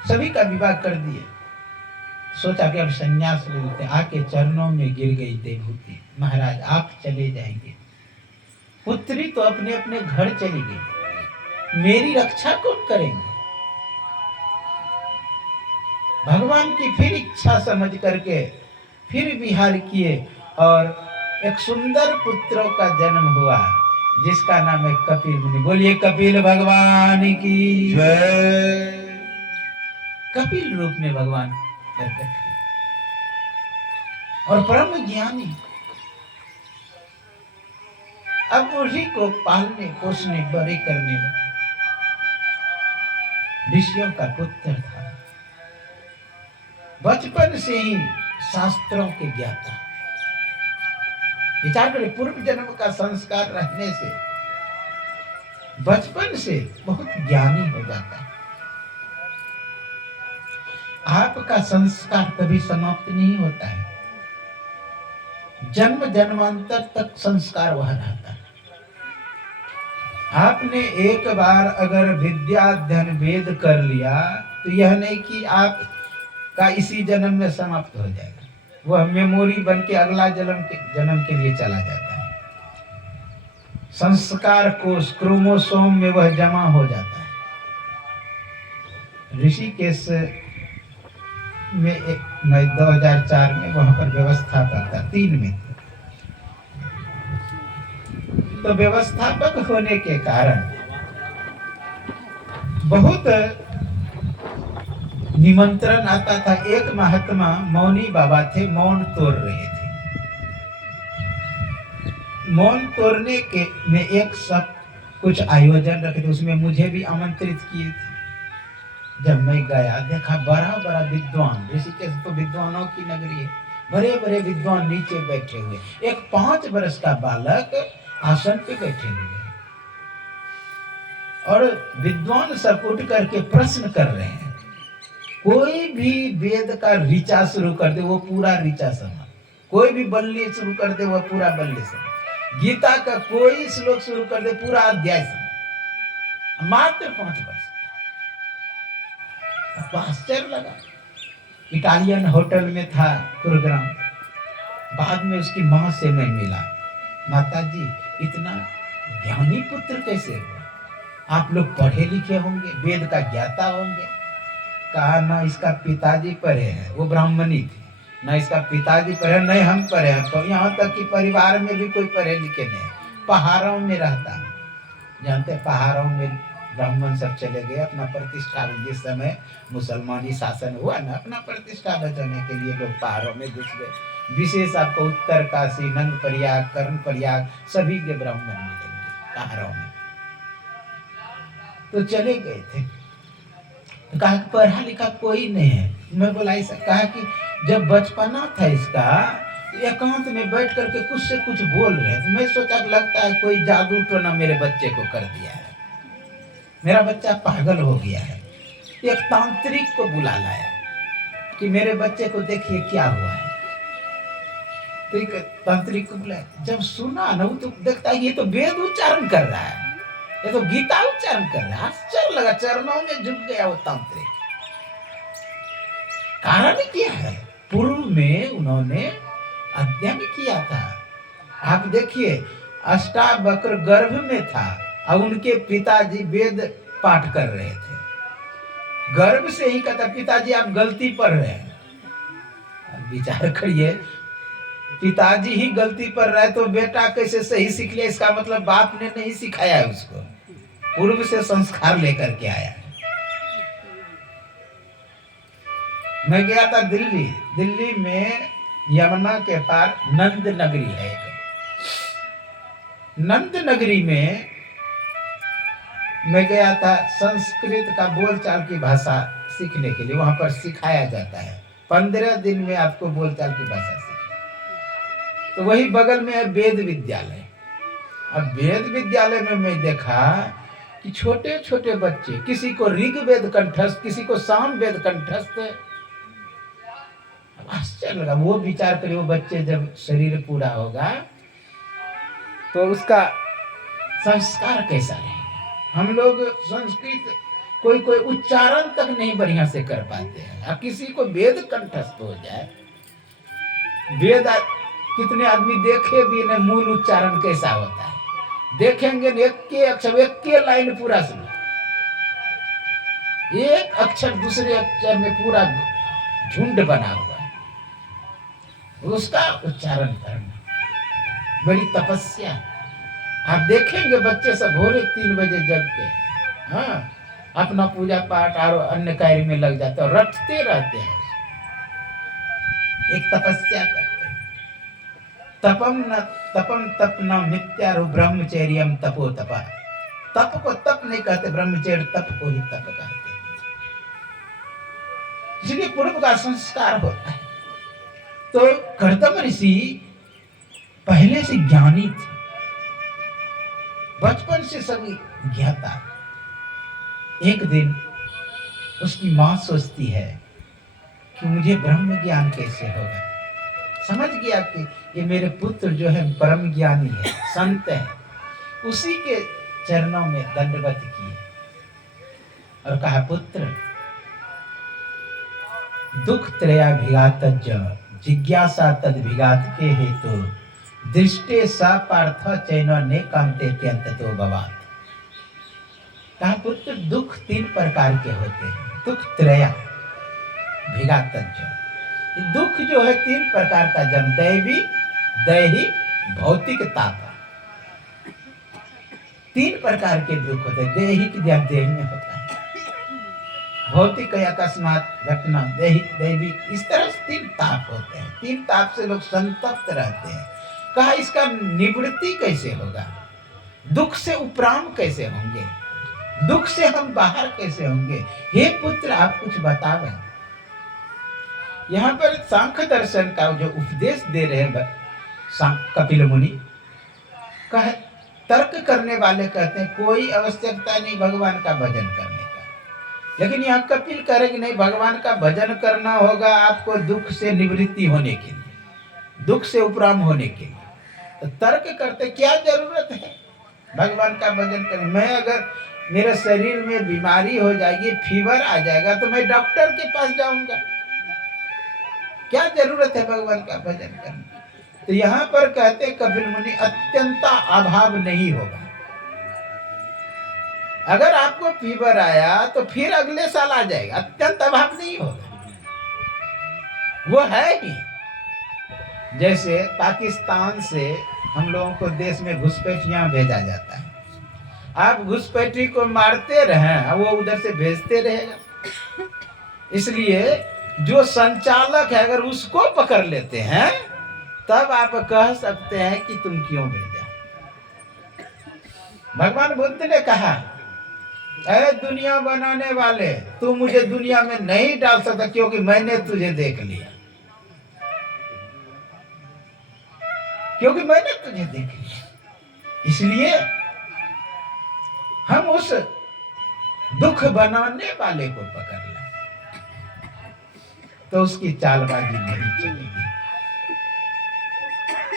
सभी का विवाह कर दिए। सोचा कि अब संन्यास ले लेते। आके चरणों में गिर गई देवहूति, महाराज आप चले जाएंगे, पुत्री तो अपने अपने घर चली गई, मेरी रक्षा कौन करेंगे। भगवान की फिर इच्छा समझ करके फिर विहार किए और एक सुंदर पुत्रों का जन्म हुआ, जिसका नाम है कपिल मुनि। बोलिए कपिल भगवान की जय। कपिल रूप में भगवान प्रकट हुए और ब्रह्म ज्ञानी। अब उसी को पालने पोसने बड़े करने लगे। ऋषियों का पुत्र था, बचपन से ही शास्त्रों के ज्ञाता। विचार करें, पूर्व जन्म का संस्कार रहने से बचपन से बहुत ज्ञानी हो जाता है। आपका संस्कार कभी समाप्त नहीं होता है, जन्म जन्मांतर तक संस्कार वह रहता है। आपने एक बार अगर विद्या अध्ययन वेद कर लिया तो यह नहीं कि आपका इसी जन्म में समाप्त हो जाएगा, वह मेमोरी बन के अगला जन्म के लिए चला जाता है। संस्कार कोश क्रोमोसोम में वह जमा हो जाता है। ऋषिकेश में मैं 2004 में वहां पर व्यवस्थापक था, 3 में। तो व्यवस्थापक होने के कारण बहुत निमंत्रण आता था। एक महात्मा मौनी बाबा थे, मौन तोड़ रहे थे। मौन तोड़ने के में एक सब कुछ आयोजन रखे थे, उसमें मुझे भी आमंत्रित किए थे। जब मैं गया देखा बड़ा बड़ा विद्वान, ऋषिकेश तो विद्वानों की नगरी है, बड़े बड़े विद्वान नीचे बैठे हुए, एक 5 वर्ष का बालक आसन पे बैठे हुए और विद्वान सब उठ करके प्रश्न कर रहे हैं। कोई भी वेद का ऋचा शुरू कर दे वो पूरा ऋचा समा, कोई भी बल्ली शुरू कर दे वो पूरा बल्ली समा, गीता का कोई श्लोक शुरू कर दे पूरा अध्याय समा, मात्र 5 वर्ष। आश्चर्य लगा। इटालियन होटल में था प्रोग्राम। बाद में उसकी माँ से मैं मिला, माता जी इतना ज्ञानी पुत्र कैसे हुआ? आप लोग पढ़े लिखे होंगे, वेद का ज्ञाता होंगे। कहा ना इसका पिताजी पढ़े हैं, वो ब्राह्मणी थी, ना इसका पिताजी पढ़े, नहीं हम पढ़े हैं। तो यहाँ तक कि परिवार में भी कोई पढ़े लिखे नहीं, पहाड़ों में रहता। जानते पहाड़ों में ब्राह्मण सब चले गए अपना प्रतिष्ठा, जिस समय मुसलमानी शासन हुआ ना, अपना प्रतिष्ठा बचाने के लिए लोग पहाड़ों में घुस गए। विशेष आपको उत्तर काशी, नंद प्रयाग, कर्ण प्रयाग सभी के ब्राह्मण मिलेंगे पहाड़ों में। तो चले गए थे, तो कहा कि पढ़ा लिखा कोई नहीं है। मैं बोला ऐसा, कहा कि जब बचपना था इसका एकांत में बैठ करके कुछ से कुछ बोल रहे थे। मैं सोचा कि लगता है कोई जादू टोना मेरे बच्चे को कर दिया है, मेरा बच्चा पागल हो गया है। एक तांत्रिक को बुला लाया कि मेरे बच्चे को देखिए क्या हुआ है। तो एक तांत्रिक को बुलाया, जब सुना ना वो तो देखता है ये तो वेद उच्चारण कर रहा है, ये तो गीता उच्चारण कर रहा है। आश्चर्य लगा, चरणों में झुक गया वो तांत्रिक। कारण क्या है? पूर्व में उन्होंने अध्ययन किया था। आप देखिए अष्टावक्र गर्भ में था और उनके पिताजी वेद पाठ कर रहे थे। गर्भ से ही कहता पिताजी आप गलती पढ़ रहे हैं। अब विचार करिए, पिताजी ही गलती पढ़ रहा है तो बेटा कैसे सही सीख लिया? इसका मतलब बाप ने नहीं सिखाया है उसको, पूर्व से संस्कार लेकर के आया है। मैं गया था दिल्ली, दिल्ली में यमुना के पार नंद नगरी है एक। नंद नगरी में मैं गया था संस्कृत का बोलचाल की भाषा सीखने के लिए। वहां पर सिखाया जाता है, 15 दिन में आपको बोलचाल की भाषा सीखनी। तो वही बगल में है वेद विद्यालय। अब वेद विद्यालय में मैं देखा कि छोटे छोटे बच्चे, किसी को ऋग्वेद कंठस्थ, किसी को सामवेद कंठस्थ। आश्चर्य लगा। वो विचार करिए, वो बच्चे जब शरीर पूरा होगा तो उसका संस्कार कैसा रहेगा? हम लोग संस्कृत कोई कोई उच्चारण तक नहीं बढ़िया से कर पाते हैं। अब किसी को वेद कंठस्थ हो जाए, वेद कितने आदमी देखे भी नहीं मूल उच्चारण कैसा होता है, देखेंगे एक के अक्षर, एक के लाइन पूरा सुनो, एक अक्षर दूसरे अक्षर में पूरा झुंड बना हुआ है, उसका उच्चारण करना बड़ी तपस्या। आप देखेंगे बच्चे सब भोरे 3 बजे जग के, हाँ, अपना पूजा पाठ और अन्य कार्य में लग जाते हैं और रटते रहते हैं, एक तपस्या करते हैं। तपम तप न मित्यारु ब्रह्मचर्यम तपो तपा। तप को तप नहीं कहते, ब्रह्मचर्य तप को ही तप कहते हैं। पूर्व का संस्कार होता है। तो कर्दम ऋषि पहले से ज्ञानी थे, बचपन से सभी ज्ञाता। एक दिन उसकी मां सोचती है कि मुझे ब्रह्म ज्ञान कैसे होगा। समझ गया कि ये मेरे पुत्र जो है परम ज्ञानी है, संत है, उसी के चरणों में दंडवत किए और कहा, पुत्र दुख त्रयाभिघात जिज्ञासा तद्भिघात के हेतु दृष्टे स पार्थ चैनो ने कामते त्यंततो भवात्। कहा, पुत्र दुख 3 प्रकार के होते हैं। दुख त्रया भिघात, दुख जो है 3 प्रकार का जन्म, दैवी, दैहिक, भौतिक ताप। 3 प्रकार के दुख होते हैं। दैहिक देह में होता है, भौतिक अकस्मात घटना, दैविक, इस तरह से 3 ताप होते हैं। 3 ताप से लोग संतप्त रहते हैं। कहा, इसका निवृत्ति कैसे होगा, दुख से उपराम कैसे होंगे, दुख से हम बाहर कैसे होंगे। हे पुत्र, आप कुछ बतावें। यहाँ पर सांख्य दर्शन का जो उपदेश दे रहे हैं कपिल मुनि, कहे तर्क करने वाले कहते हैं कोई आवश्यकता नहीं भगवान का भजन करने का, लेकिन यहाँ कपिल कह रहे कि नहीं, भगवान का भजन करना होगा आपको दुख से निवृत्ति होने के लिए, दुख से उपराम होने के लिए। तो तर्क करते क्या जरूरत है भगवान का भजन करने। मैं अगर मेरे शरीर में बीमारी हो जाएगी, फीवर आ जाएगा, तो मैं डॉक्टर के पास जाऊंगा, क्या जरूरत है भगवान का भजन करने। तो यहाँ पर कहते कपिल मुनि अत्यंत अभाव नहीं होगा। अगर आपको फीवर आया तो फिर अगले साल आ जाएगा, अत्यंत अभाव नहीं होगा। वो है ही जैसे पाकिस्तान से हम लोगों को देश में घुसपैठियां भेजा जाता है, आप घुसपैठी को मारते रहें, वो उधर से भेजते रहेगा। इसलिए जो संचालक है अगर उसको पकड़ लेते हैं तब आप कह सकते हैं कि तुम क्यों भेजा। भगवान बुद्ध ने कहा, अरे दुनिया बनाने वाले, तू मुझे दुनिया में नहीं डाल सकता क्योंकि मैंने तुझे देख लिया, क्योंकि मैंने तुझे देख लिया। इसलिए हम उस दुख बनाने वाले को पकड़ लें तो उसकी चालबाजी नहीं चलेगी।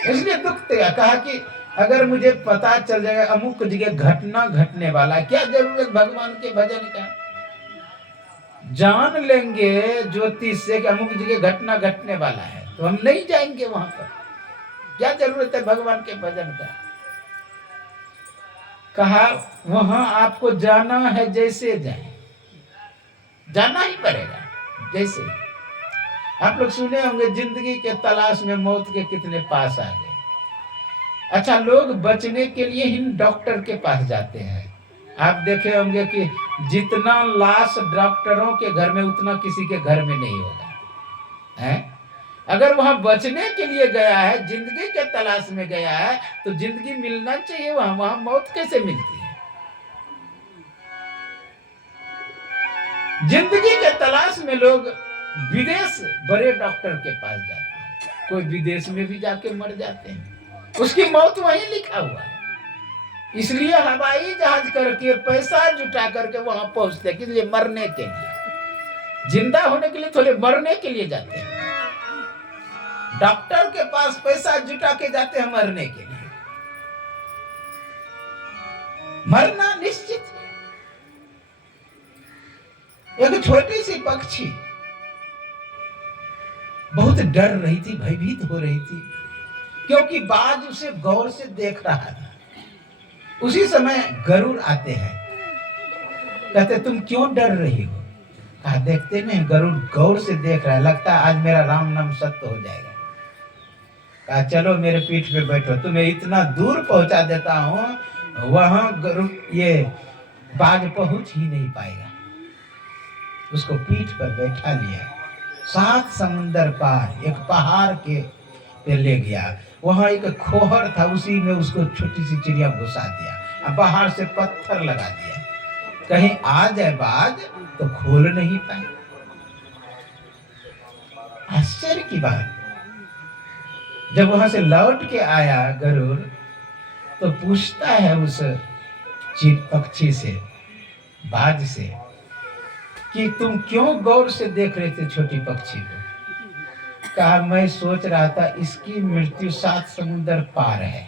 इसलिए दुख त्याग कहा कि अगर मुझे पता चल जाएगा अमुक जगह घटना घटने वाला, क्या जरूरत भगवान के भजन का। जान लेंगे ज्योतिष से कि अमुक जगह घटना घटने वाला है तो हम नहीं जाएंगे वहां पर, क्या जरूरत है भगवान के भजन का। कहा वहां आपको जाना है जैसे जाए, जाना ही पड़ेगा। जैसे आप लोग सुने होंगे जिंदगी के तलाश में मौत के कितने पास आ गए। अच्छा, लोग बचने के लिए ही डॉक्टर के पास जाते हैं। आप देखे होंगे कि जितना लाश डॉक्टरों के घर में उतना किसी के घर में नहीं होगा है? अगर वहां बचने के लिए गया है, जिंदगी के तलाश में गया है, तो जिंदगी मिलना चाहिए वहां मौत कैसे मिलती है। जिंदगी के तलाश में लोग विदेश बड़े डॉक्टर के पास जाते हैं, कोई विदेश में भी जाके मर जाते हैं, उसकी मौत वहीं लिखा हुआ है। इसलिए हवाई जहाज करके पैसा जुटा करके वहां पहुंचते हैं, किस लिए? मरने के लिए। जिंदा होने के लिए थोड़े मरने के लिए जाते हैं। डॉक्टर के पास पैसा जुटा के जाते हैं मरने के लिए। मरना निश्चित है। एक छोटी सी पक्षी बहुत डर रही थी, भयभीत हो रही थी, क्योंकि बाज उसे गौर से देख रहा था। उसी समय गरुड़ आते हैं, कहते तुम क्यों डर रही हो? कहा देखते नहीं, गरुड़ गौर से देख रहा है, लगता है आज मेरा राम नाम सत्य हो जाएगा। कहा चलो मेरे पीठ पे बैठो, तुम्हें इतना दूर पहुंचा देता हूं, वहां गरुड़ ये बाज पहुंच ही नहीं पाएगा। उसको पीठ पर बैठा लिया, 7 समुंदर पार एक पहाड़ के पे ले गया। वहां एक खोहर था, उसी में उसको छोटी सी चिड़िया घुसा दिया, बाहर से पत्थर लगा दिया, कहीं आ जाए बाज तो खोल नहीं पाए। आश्चर्य की बात, जब वहां से लौट के आया गरुड़ तो पूछता है उस पक्षी से, बाज से, कि तुम क्यों गौर से देख रहे थे छोटी पक्षी को? कहा मैं सोच रहा था इसकी मृत्यु 7 समुंदर पार है।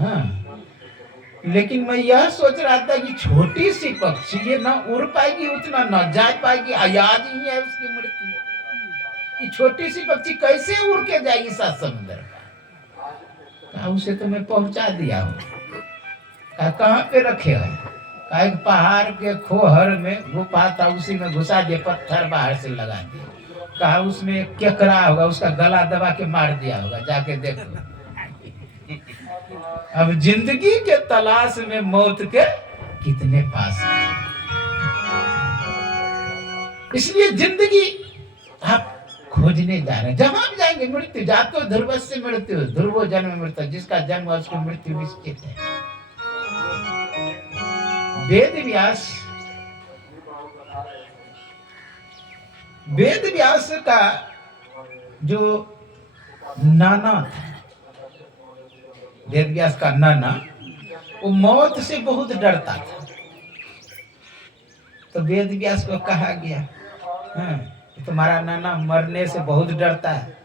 हाँ, लेकिन मैं यह सोच रहा था कि छोटी सी पक्षी ये ना उड़ पाएगी, उतना ना जा पाएगी, याद ही है उसकी मृत्यु। ये छोटी सी पक्षी कैसे उड़ के जाएगी 7 समुंदर पार? कहा उसे तो मैं पहुंचा दिया हूं। कहा कहाँ पे रखे हैं? कहा एक पहाड़ के खोहर में गुफा था, उसी में घुसा दिए, पत्थर बाहर से लगा दिए। कहा उसमें एक केकड़ा होगा, उसका गला दबा के मार दिया होगा, जाके देखो। अब जिंदगी के तलाश में मौत के कितने पास है। इसलिए जिंदगी आप खोजने जा रहे हैं, जहां भी जाएंगे मृत्यु, जातो ध्रुवस्य मृत्यु, ध्रुवो जन्म मृत्यु, जिसका जन्म है उसकी मृत्यु निश्चित है। वेद व्यास का जो नाना था, वेद व्यास का नाना, वो मौत से बहुत डरता था। तो वेद व्यास को कहा गया, हाँ, तुम्हारा नाना मरने से बहुत डरता है।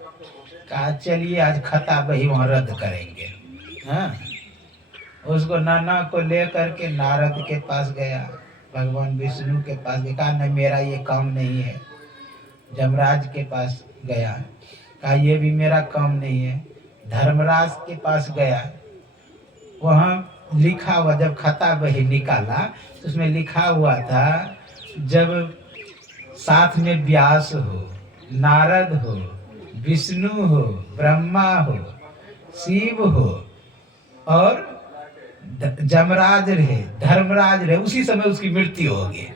कहा चलिए आज खता बही वहां रद्द करेंगे। हाँ, उसको नाना को लेकर के नारद के पास गया, भगवान विष्णु के पास गया। कहा नहीं मेरा ये काम नहीं है। जमराज के पास गया, कहा ये भी मेरा काम नहीं है। धर्मराज के पास गया, वहाँ लिखा हुआ, जब खता बही निकाला तो उसमें लिखा हुआ था, जब साथ में व्यास हो, नारद हो, विष्णु हो, ब्रह्मा हो, शिव हो और जमराज रहे, धर्मराज रहे, उसी समय उसकी मृत्यु हो गई।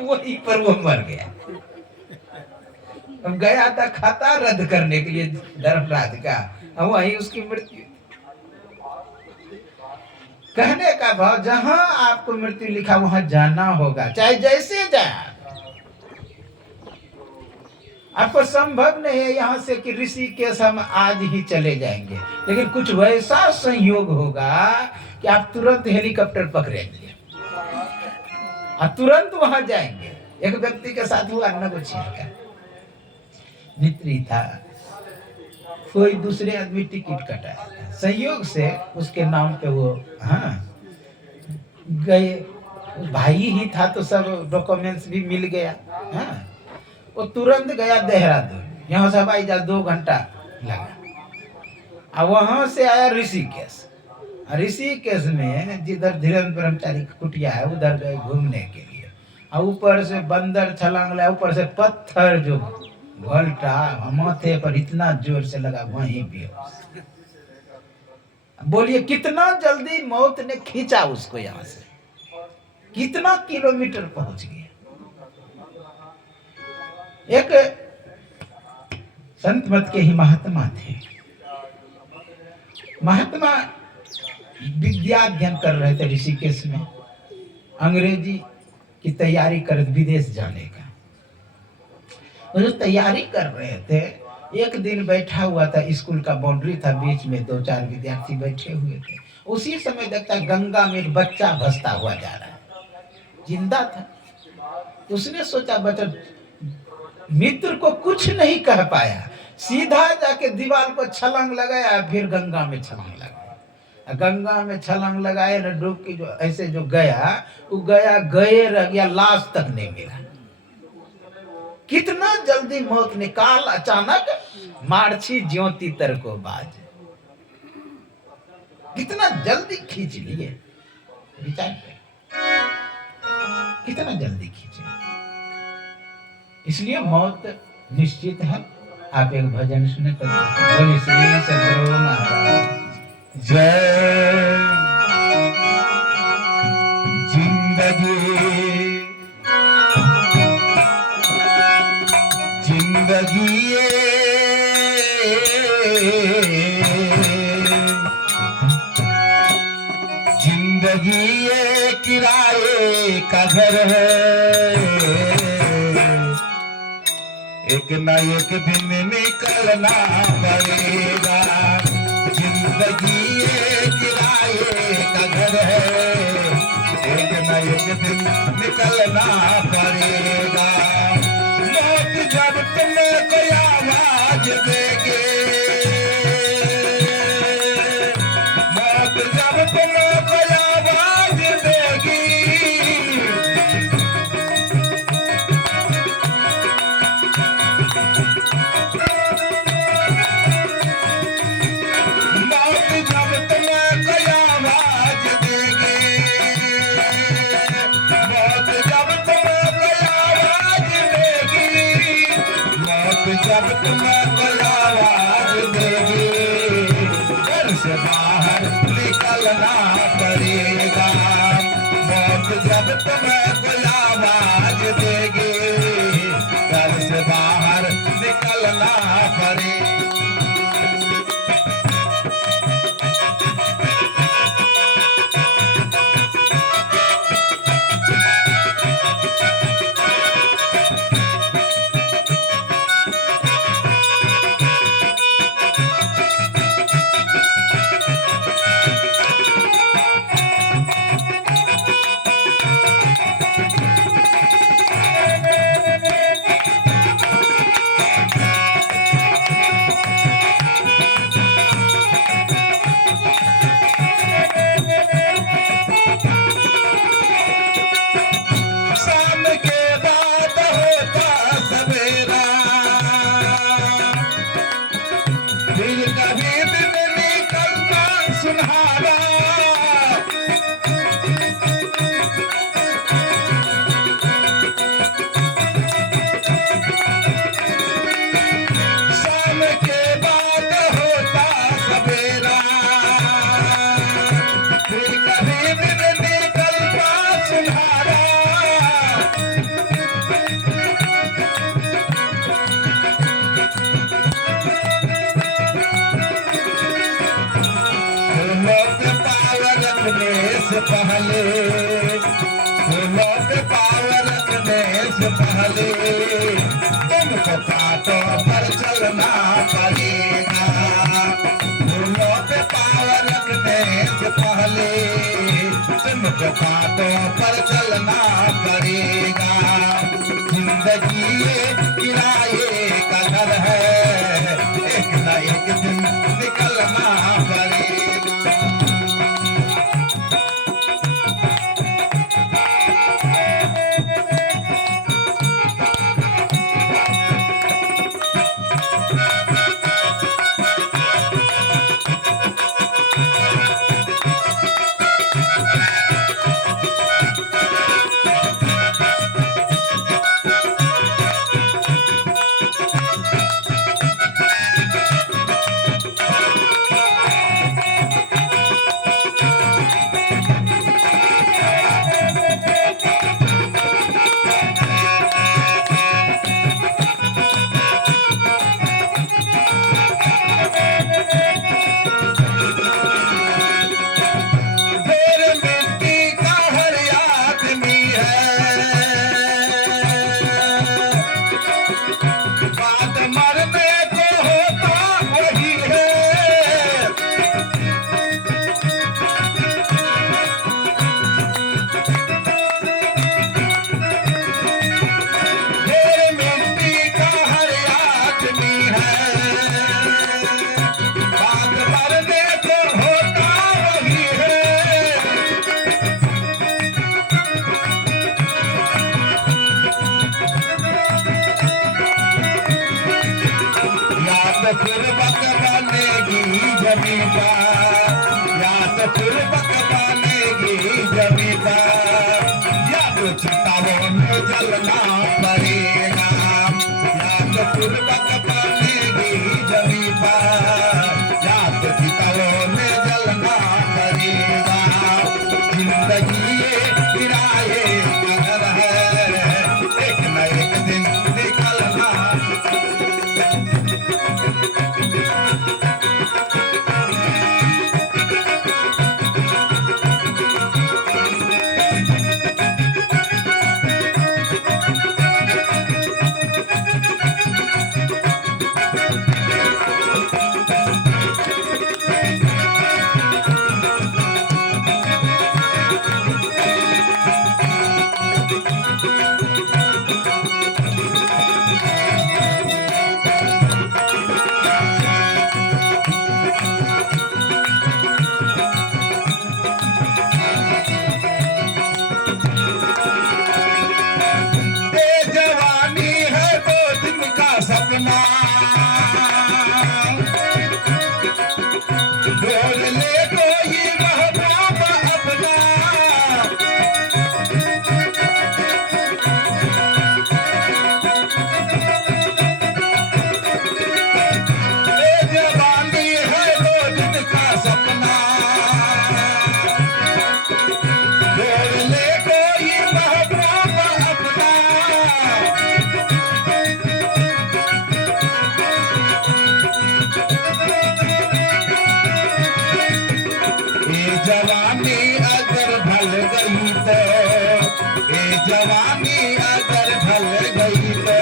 वहीं पर वो मर गया। गया था खाता रद्द करने के लिए धर्मराज का, वहीं उसकी मृत्यु। कहने का भाव, जहां आपको मृत्यु लिखा वहां जाना होगा, चाहे जैसे जाए। आपको संभव नहीं है यहाँ से कि ऋषिकेश हम आज ही चले जाएंगे, लेकिन कुछ वैसा संयोग होगा कि आप तुरंत हेलीकॉप्टर पकड़ेंगे और तुरंत वहां जाएंगे। एक व्यक्ति के साथ हुआ नगोछिया का मित्री था, कोई दूसरे आदमी टिकट कटाया था, संयोग से उसके नाम पे वो गए। भाई ही था तो सब डॉक्यूमेंट्स भी मिल गया। वो तुरंत गया देहरादून, यहाँ से हवाई जहाज 2 घंटा लगा, और वहां से आया ऋषिकेश। ऋषिकेश में जिधर धीरेन्द्र ब्रह्मचारी कुटिया है उधर गए घूमने के लिए, और ऊपर से बंदर छलांग लगा, ऊपर से पत्थर जो घोलटा माथे पर इतना जोर से लगा, वहीं भी। बोलिए कितना जल्दी मौत ने खींचा उसको, यहाँ से कितना किलोमीटर पहुंच गया। एक संत मत के ही महात्मा थे। महात्मा विद्या अध्ययन कर रहे थे ऋषिकेश में, अंग्रेजी की तैयारी कर, विदेश जाने का। वो जो तैयारी कर रहे थे, एक दिन बैठा हुआ था, स्कूल का बाउंड्री था, बीच में 2-4 विद्यार्थी बैठे हुए थे। उसी समय देखता गंगा में एक बच्चा भसता हुआ जा रहा है, जिंदा था। उसने सोचा बच्चा, मित्र को कुछ नहीं कह पाया, सीधा जाके दीवार पर छलांग लगाया, फिर गंगा में छलांग लगाया। गंगा में छलांग लगाए न, डुबकी जो ऐसे जो गया, वो गए रह गया, लाश तक नहीं मिला। कितना जल्दी मौत निकाल, अचानक मार्छी ज्योति तर को बाज, कितना जल्दी खींच लिए। विचार करें, कितना जल्दी खींचे। इसलिए मौत निश्चित है। आप एक भजन सुने तो बोलिए श्री सद्गुरु महाराज जय। जिंदगी जिंदगी ये किराए का घर है। एक न एक दिन निकलना पड़ेगा। जिंदगी ये किराए का घर है, एक न एक दिन निकलना पड़ेगा। मौत जब तुम्हें कोई आवाज देगे, मौत जब तुम्हें कोई आवाज देगी, जब तुम्हें कोई आवाज देगी, घर से बाहर निकलना पड़ेगा। मौत जब तुम्हें कोई आवाज देगी, घर से बाहर निकलना पड़ेगा। से पहले, फूलों पे पाँव रखने से पहले तुमको कांटों पर चलना पड़ेगा। फूलों पे पाँव रखने से पहले तुमको कांटों पर चलना पड़ेगा। जिंदगी ये किराए का घर है, एक न एक दिन निकलना पड़ेगा। कुर्बत बनेगी जमींदार, या तो कुर्बत बनेगी जमींदार, या तो चिताओं में जलना पड़ेगा। या तो कुर्बत बनेगी जमींदार, या तो चिताओं में जलना पड़ेगा। जिंदगी ये किराए का घर है, एक न एक दिन निकलना। जवानी अगर ढल गई तो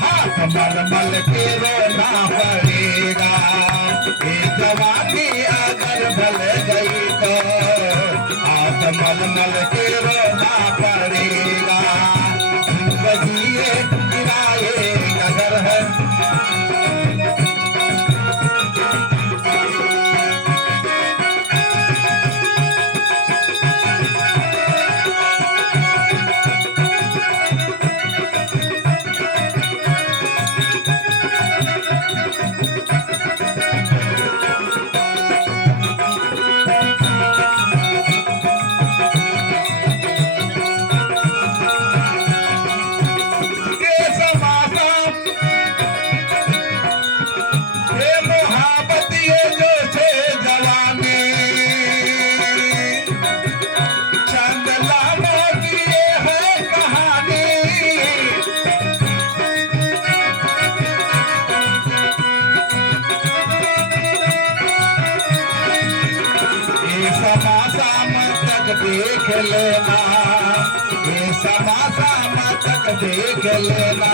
हाथ मलमल के रोना पड़ेगा। ये जवानी अगर ढल गई तो हाथ मलमल के रोना पड़ेगा। जिंदगी एक किराए का घर है। देख लेना, ये समासाम तक देख लेना,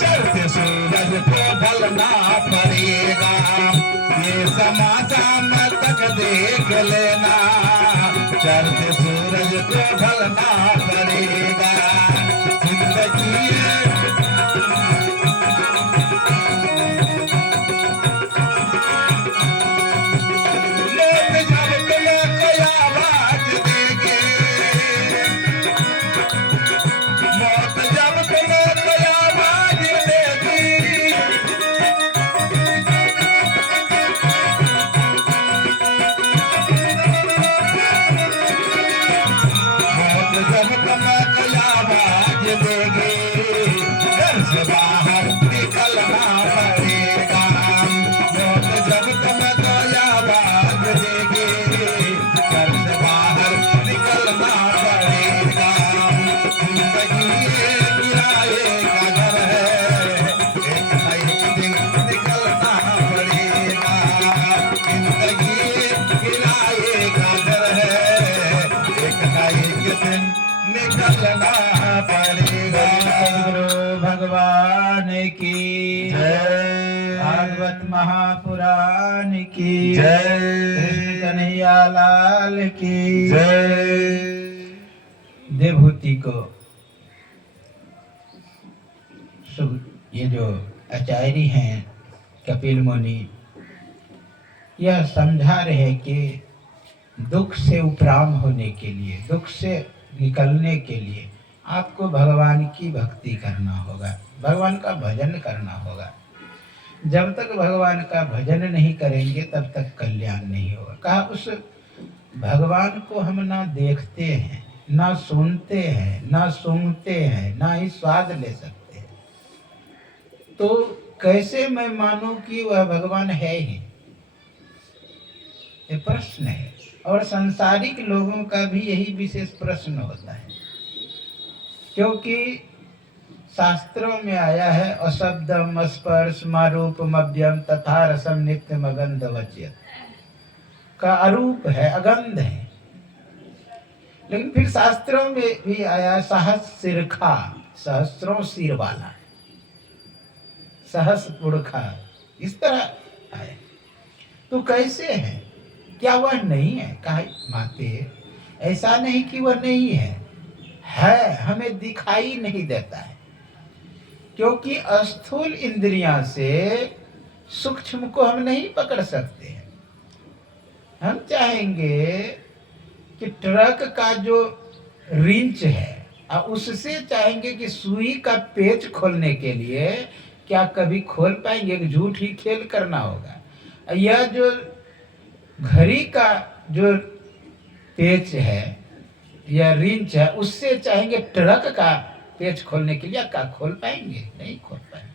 चढ़ते सूरज को ढलना पड़ेगा। ये समासाम तक देख लेना, चढ़ते सूरज को ढलना पड़ेगा। जिंदगी भगवान की जय, भागवत महापुराण की जय, कृष्ण कन्हैया लाल की जय। देवहूति को ये जो आचार्य हैं कपिल मुनि यह समझा रहे कि दुख से उपराम होने के लिए, दुख से निकलने के लिए आपको भगवान की भक्ति करना होगा, भगवान का भजन करना होगा। जब तक भगवान का भजन नहीं करेंगे तब तक कल्याण नहीं होगा। कहा उस भगवान को हम ना देखते हैं, ना सुनते हैं, ना सूंघते हैं, ना ही स्वाद ले सकते हैं, तो कैसे मैं मानूं कि वह भगवान है ही? ये प्रश्न है। और सांसारिक लोगों का भी यही विशेष प्रश्न होता है, क्योंकि शास्त्रों में आया है अशब्दम स्पर्शम रूपम अव्यम तथा रसम नित्यम अगंध वच्यत का अरूप है, अगंध है। लेकिन फिर शास्त्रों में भी आया सहस्रखा, सहस्रों सिर वाला, सहस्र पुरखा, इस तरह आए। तो कैसे है? क्या वह नहीं है? कहा माते ऐसा नहीं कि वह नहीं है, हमें दिखाई नहीं देता है, क्योंकि स्थूल इंद्रियां से सूक्ष्म को हम नहीं पकड़ सकते हैं। हम चाहेंगे कि ट्रक का जो रिंच है उससे चाहेंगे कि सुई का पेच खोलने के लिए, क्या कभी खोल पाएंगे? एक झूठ ही खेल करना होगा। यह जो घड़ी का जो पेच है या रिंच है, उससे चाहेंगे ट्रक का पेच खोलने के लिए, क्या खोल पाएंगे? नहीं खोल पाएंगे।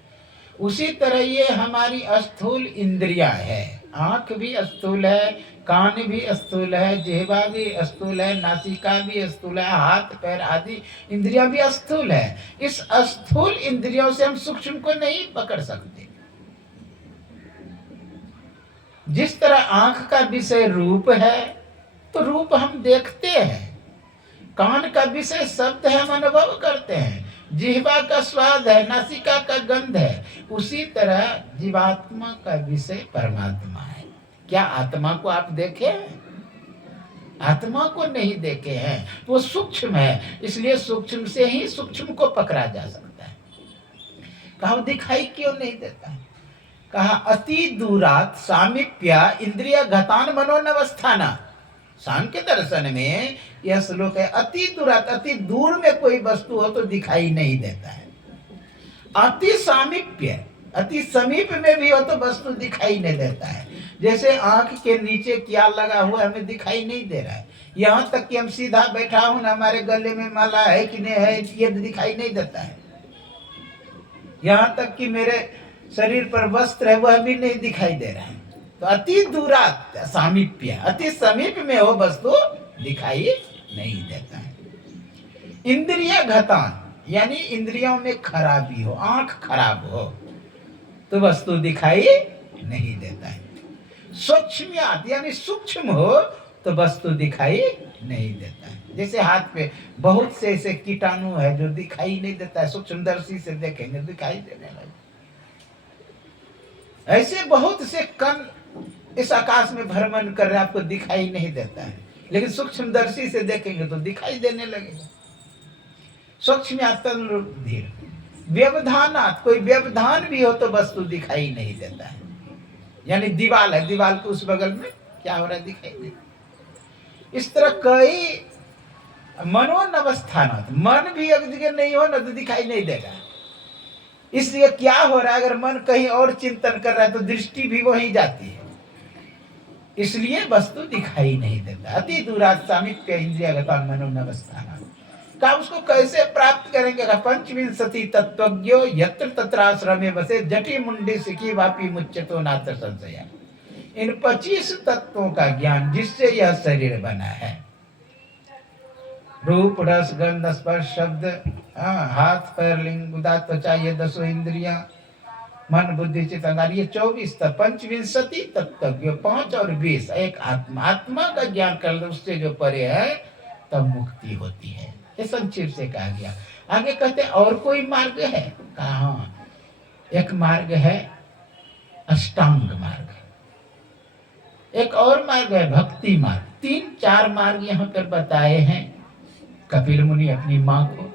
उसी तरह ये हमारी स्थूल इंद्रियां है, आंख भी स्थूल है, कान भी स्थूल है, जिह्वा भी स्थूल है, नासिका भी स्थूल है, हाथ पैर आदि इंद्रियां भी स्थूल है। इस स्थूल इंद्रियों से हम सूक्ष्म को नहीं पकड़ सकते। जिस तरह आंख का विषय रूप है तो रूप हम देखते हैं, कान का विषय शब्द है, हम अनुभव करते हैं। जिह्वा का स्वाद है, नासिका का गंध है। उसी तरह जीवात्मा का विषय परमात्मा है। क्या आत्मा को आप देखे हैं? आत्मा को नहीं देखे हैं। वो सूक्ष्म है, इसलिए सूक्ष्म से ही सूक्ष्म को पकड़ा जा सकता है। कहा दिखाई क्यों नहीं देता है? कहा अति दूरात सामीप्य इंद्रिय घतान मनोनवस्थाना। सांख्य दर्शन में यह श्लोक है, अति दूरात, अति दूर में कोई वस्तु हो तो दिखाई नहीं देता है। अति सामीप्य, अति समीप में भी हो तो वस्तु दिखाई नहीं देता है। जैसे आंख के नीचे क्या लगा हुआ हमें दिखाई नहीं दे रहा है। यहाँ तक कि हम सीधा बैठा हूं ना, हमारे गले में माला है कि नहीं है ये दिखाई नहीं देता है। यहाँ तक कि मेरे शरीर पर वस्त्र है वह भी नहीं दिखाई दे रहा है। तो अति दूरात सामीप्य, अति समीप में हो वस्तु दिखाई नहीं देता है। इंद्रिय घतान यानी इंद्रियों में खराबी हो, आंख खराब हो तो वस्तु दिखाई नहीं देता है। सूक्ष्म्यात यानी सूक्ष्म हो तो वस्तु दिखाई नहीं देता है। जैसे हाथ पे बहुत से ऐसे कीटाणु है जो दिखाई नहीं देता है, सूक्ष्मदर्शी से देखेंगे दिखाई देने लगे। ऐसे बहुत से कण इस आकाश में भ्रमण कर रहे, आपको दिखाई नहीं देता है, लेकिन सूक्ष्मदर्शी से देखेंगे तो दिखाई देने लगेगा। सूक्ष्म्यात धीर व्यवधानात, कोई व्यवधान भी हो तो वस्तु दिखाई नहीं देता है। यानी दीवाल है, दीवाल के उस बगल में क्या हो रहा है दिखाई नहीं। इस तरह कई मनोनवस्थानात, मन भी एक जगह नहीं हो ना तो दिखाई नहीं देगा। इसलिए क्या हो रहा है, अगर मन कहीं और चिंतन कर रहा है तो दृष्टि भी वहीं जाती है, इसलिए वस्तु दिखाई नहीं देता। अति दूरात सामीप्य इंद्रियगता मनोनवस्थानात। का उसको कैसे प्राप्त करेंगे? पंचविंशति तत्वज्ञो यत्र तत्राश्रमे बसे जटी मुंडी सिखी वापी मुच्यतो नात्र संशय। इन 25 तत्वों का ज्ञान जिससे यह शरीर बना है, रूप रस गंध स्पर्श शब्द, हाथ पैर लिंग उदात त्वचा, ये 10 इंद्रिया, मन बुद्धि चित्त अहंकार, ये 24 तत्व। पंचविंशति तत्वज्ञ 5 और 20, एक आत्मा। आत्मा का ज्ञान कर लो, उससे जो परे है तब मुक्ति होती है। ये संक्षेप से कहा गया। आगे कहते और कोई मार्ग है? कहा एक मार्ग है अष्टांग मार्ग, एक और मार्ग है भक्ति मार्ग। 3-4 मार्ग यहाँ पर बताए हैं कपिल मुनि अपनी माँ को।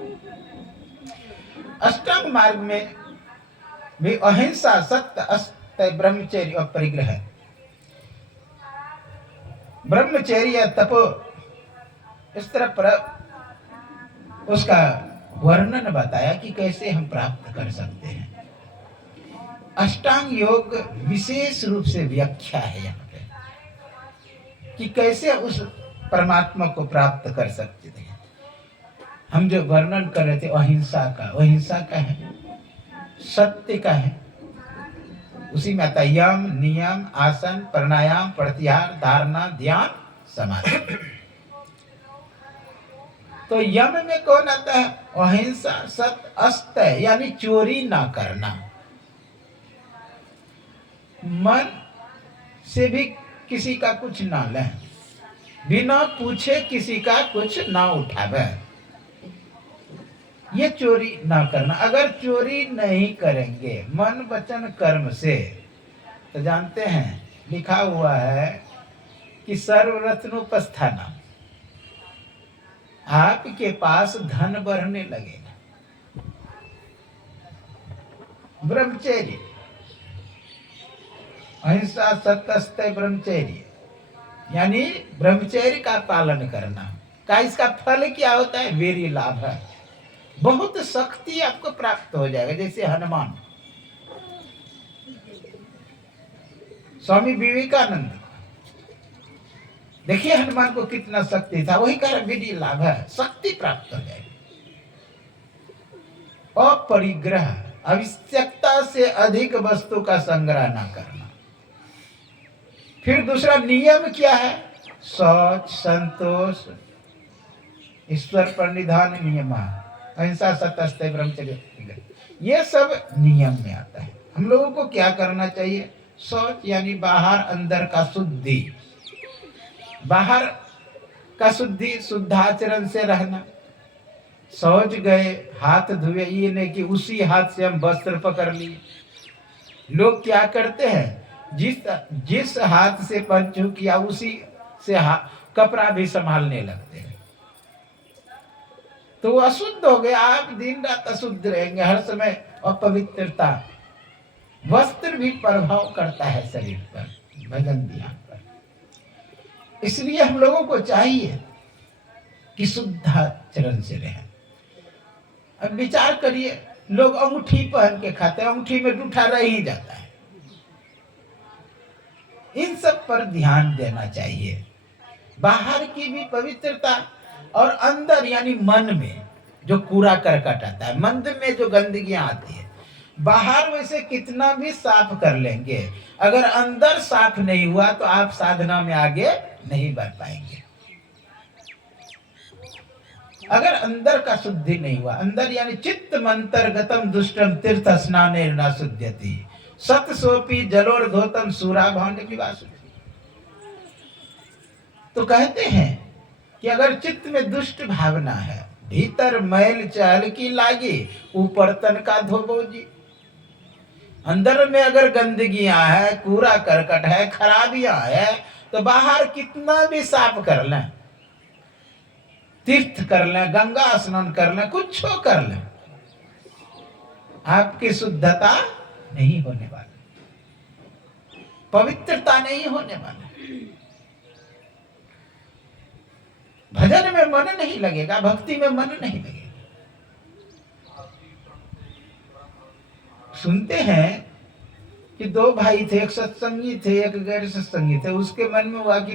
अष्टांग मार्ग में भी अहिंसा, सत्य, अस्त्य, ब्रह्मचर्य और परिग्रह। ब्रह्मचर्य तपो, इस तरह पर उसका वर्णन बताया कि कैसे हम प्राप्त कर सकते हैं। अष्टांग योग विशेष रूप से व्याख्या है यहाँ पे कि कैसे उस परमात्मा को प्राप्त कर सकते हैं। हम जो वर्णन कर रहे थे अहिंसा का, अहिंसा का है, सत्य का है, उसी में आता यम नियम आसन प्राणायाम प्रत्याहार धारणा ध्यान समाधि। तो यम में कौन आता है? अहिंसा सत्य अस्त्य यानी चोरी ना करना, मन से भी किसी का कुछ ना ले, बिना पूछे किसी का कुछ ना उठावे, ये चोरी ना करना। अगर चोरी नहीं करेंगे मन वचन कर्म से, तो जानते हैं लिखा हुआ है कि सर्वरत्नोपस्थाना, आपके पास धन बढ़ने लगेगा। ब्रह्मचर्य, अहिंसा सत्य ब्रह्मचर्य यानी ब्रह्मचर्य का पालन करना का इसका फल क्या होता है? वीर्य लाभ है, बहुत शक्ति आपको प्राप्त हो जाएगा। जैसे हनुमान, स्वामी विवेकानंद, देखिए हनुमान को कितना शक्ति था, वही कारण वीर्य लाभ है, शक्ति प्राप्त हो जाएगी। अपरिग्रह, आवश्यकता से अधिक वस्तु का संग्रह ना करना। फिर दूसरा नियम क्या है? शौच संतोष ईश्वर पर निधान नियम, अहिंसा सत्य ब्रह्मचर्य, ये सब नियम में आता है। हम लोगों को क्या करना चाहिए? शौच यानी बाहर अंदर का शुद्धि, बाहर का शुद्धि, शुद्धाचरण से रहना। शौच गए, हाथ धुए, ये नहीं कि उसी हाथ से हम वस्त्र पकड़ लिए। लोग क्या करते हैं, जिस हाथ से पंचु किया उसी से कपड़ा भी संभालने लगते हैं, तो वो अशुद्ध हो गए। आप दिन रात अशुद्ध रहेंगे, हर समय अपवित्रता। वस्त्र भी प्रभाव करता है शरीर पर, भजन ध्यान पर। इसलिए हम लोगों को चाहिए कि शुद्धाचरण से रहें। अब विचार करिए, लोग अंगूठी पहन के खाते हैं, अंगूठी में जूठा रह ही जाता है। इन सब पर ध्यान देना चाहिए। बाहर की भी पवित्रता और अंदर यानी मन में जो कूड़ा करकट आता है, मन में जो गंदगियां आती है, बाहर वैसे कितना भी साफ कर लेंगे, अगर अंदर साफ नहीं हुआ तो आप साधना में आगे नहीं बढ़ पाएंगे। अगर अंदर का शुद्धि नहीं हुआ, अंदर यानी चित्त मंतर्गतम दुष्टम तीर्थ स्नानेन न शुद्ध्यति सत सोपी जलोर्धोतम सूरा भांड विवास। तो कहते हैं कि अगर चित्त में दुष्ट भावना है, भीतर मैल चहल की लागी, ऊपर तन का धोबो जी। अंदर में अगर गंदगियां है, कूड़ा करकट है, खराबियां है, तो बाहर कितना भी साफ कर लें, तीर्थ कर लें, गंगा स्नान कर लें, कुछ कर लें, आपकी शुद्धता नहीं होने वाली, पवित्रता नहीं होने वाली। भजन में मन नहीं लगेगा, भक्ति में मन नहीं लगेगा। सुनते हैं कि दो भाई थे, एक सत्संगी थे, एक गैर सत्संगी थे। उसके मन में हुआ कि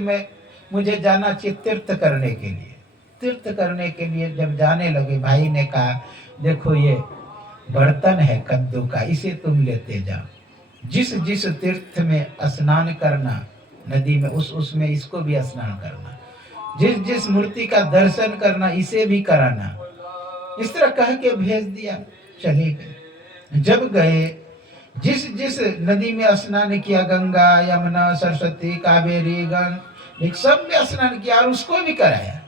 मुझे जाना चाहिए तीर्थ करने के लिए। तीर्थ करने के लिए जब जाने लगे, भाई ने कहा, देखो ये बर्तन है कद्दू का, इसे तुम लेते जाओ। जिस जिस तीर्थ में स्नान करना, नदी में, उसमें इसको भी स्नान करना। जिस जिस मूर्ति का दर्शन करना, इसे भी कराना। इस तरह कह के भेज दिया, चले गए। जब गए, जिस जिस नदी में स्नान किया, गंगा, यमुना, सरस्वती, कावेरी, गंग, सब में स्नान किया और उसको भी कराया।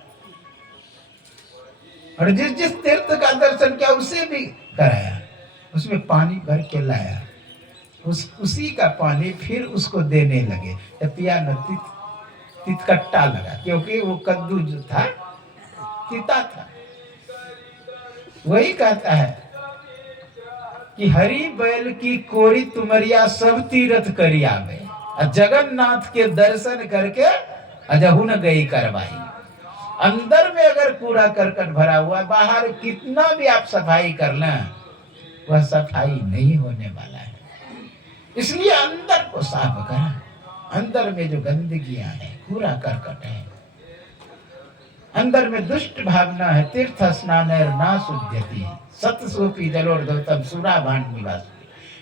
और जिस जिस तीर्थ का दर्शन किया उसे भी कराया, उसमें पानी भर के लाया। उसी का पानी फिर उसको देने लगे। तो पिया न तितकट्टा लगा, क्योंकि वो कद्दू जो था तीता था। वही कहता है कि हरि बैल की कोरी तुमरिया सब तीर्थ करी आवे, जगन्नाथ के दर्शन करके अजहू न गई करवाई। अंदर में अगर कूड़ा करकट भरा हुआ, बाहर कितना भी आप सफाई कर लें, वह सफाई नहीं होने वाला है। इसलिए अंदर को साफ करें। अंदर में जो गंदगियां है, कूड़ा करकट है, अंदर में दुष्ट भावना है, तीर्थ स्नान ना शुद्ध्यति सतसोपी जलोर्धोतम सूरा भांड निवास।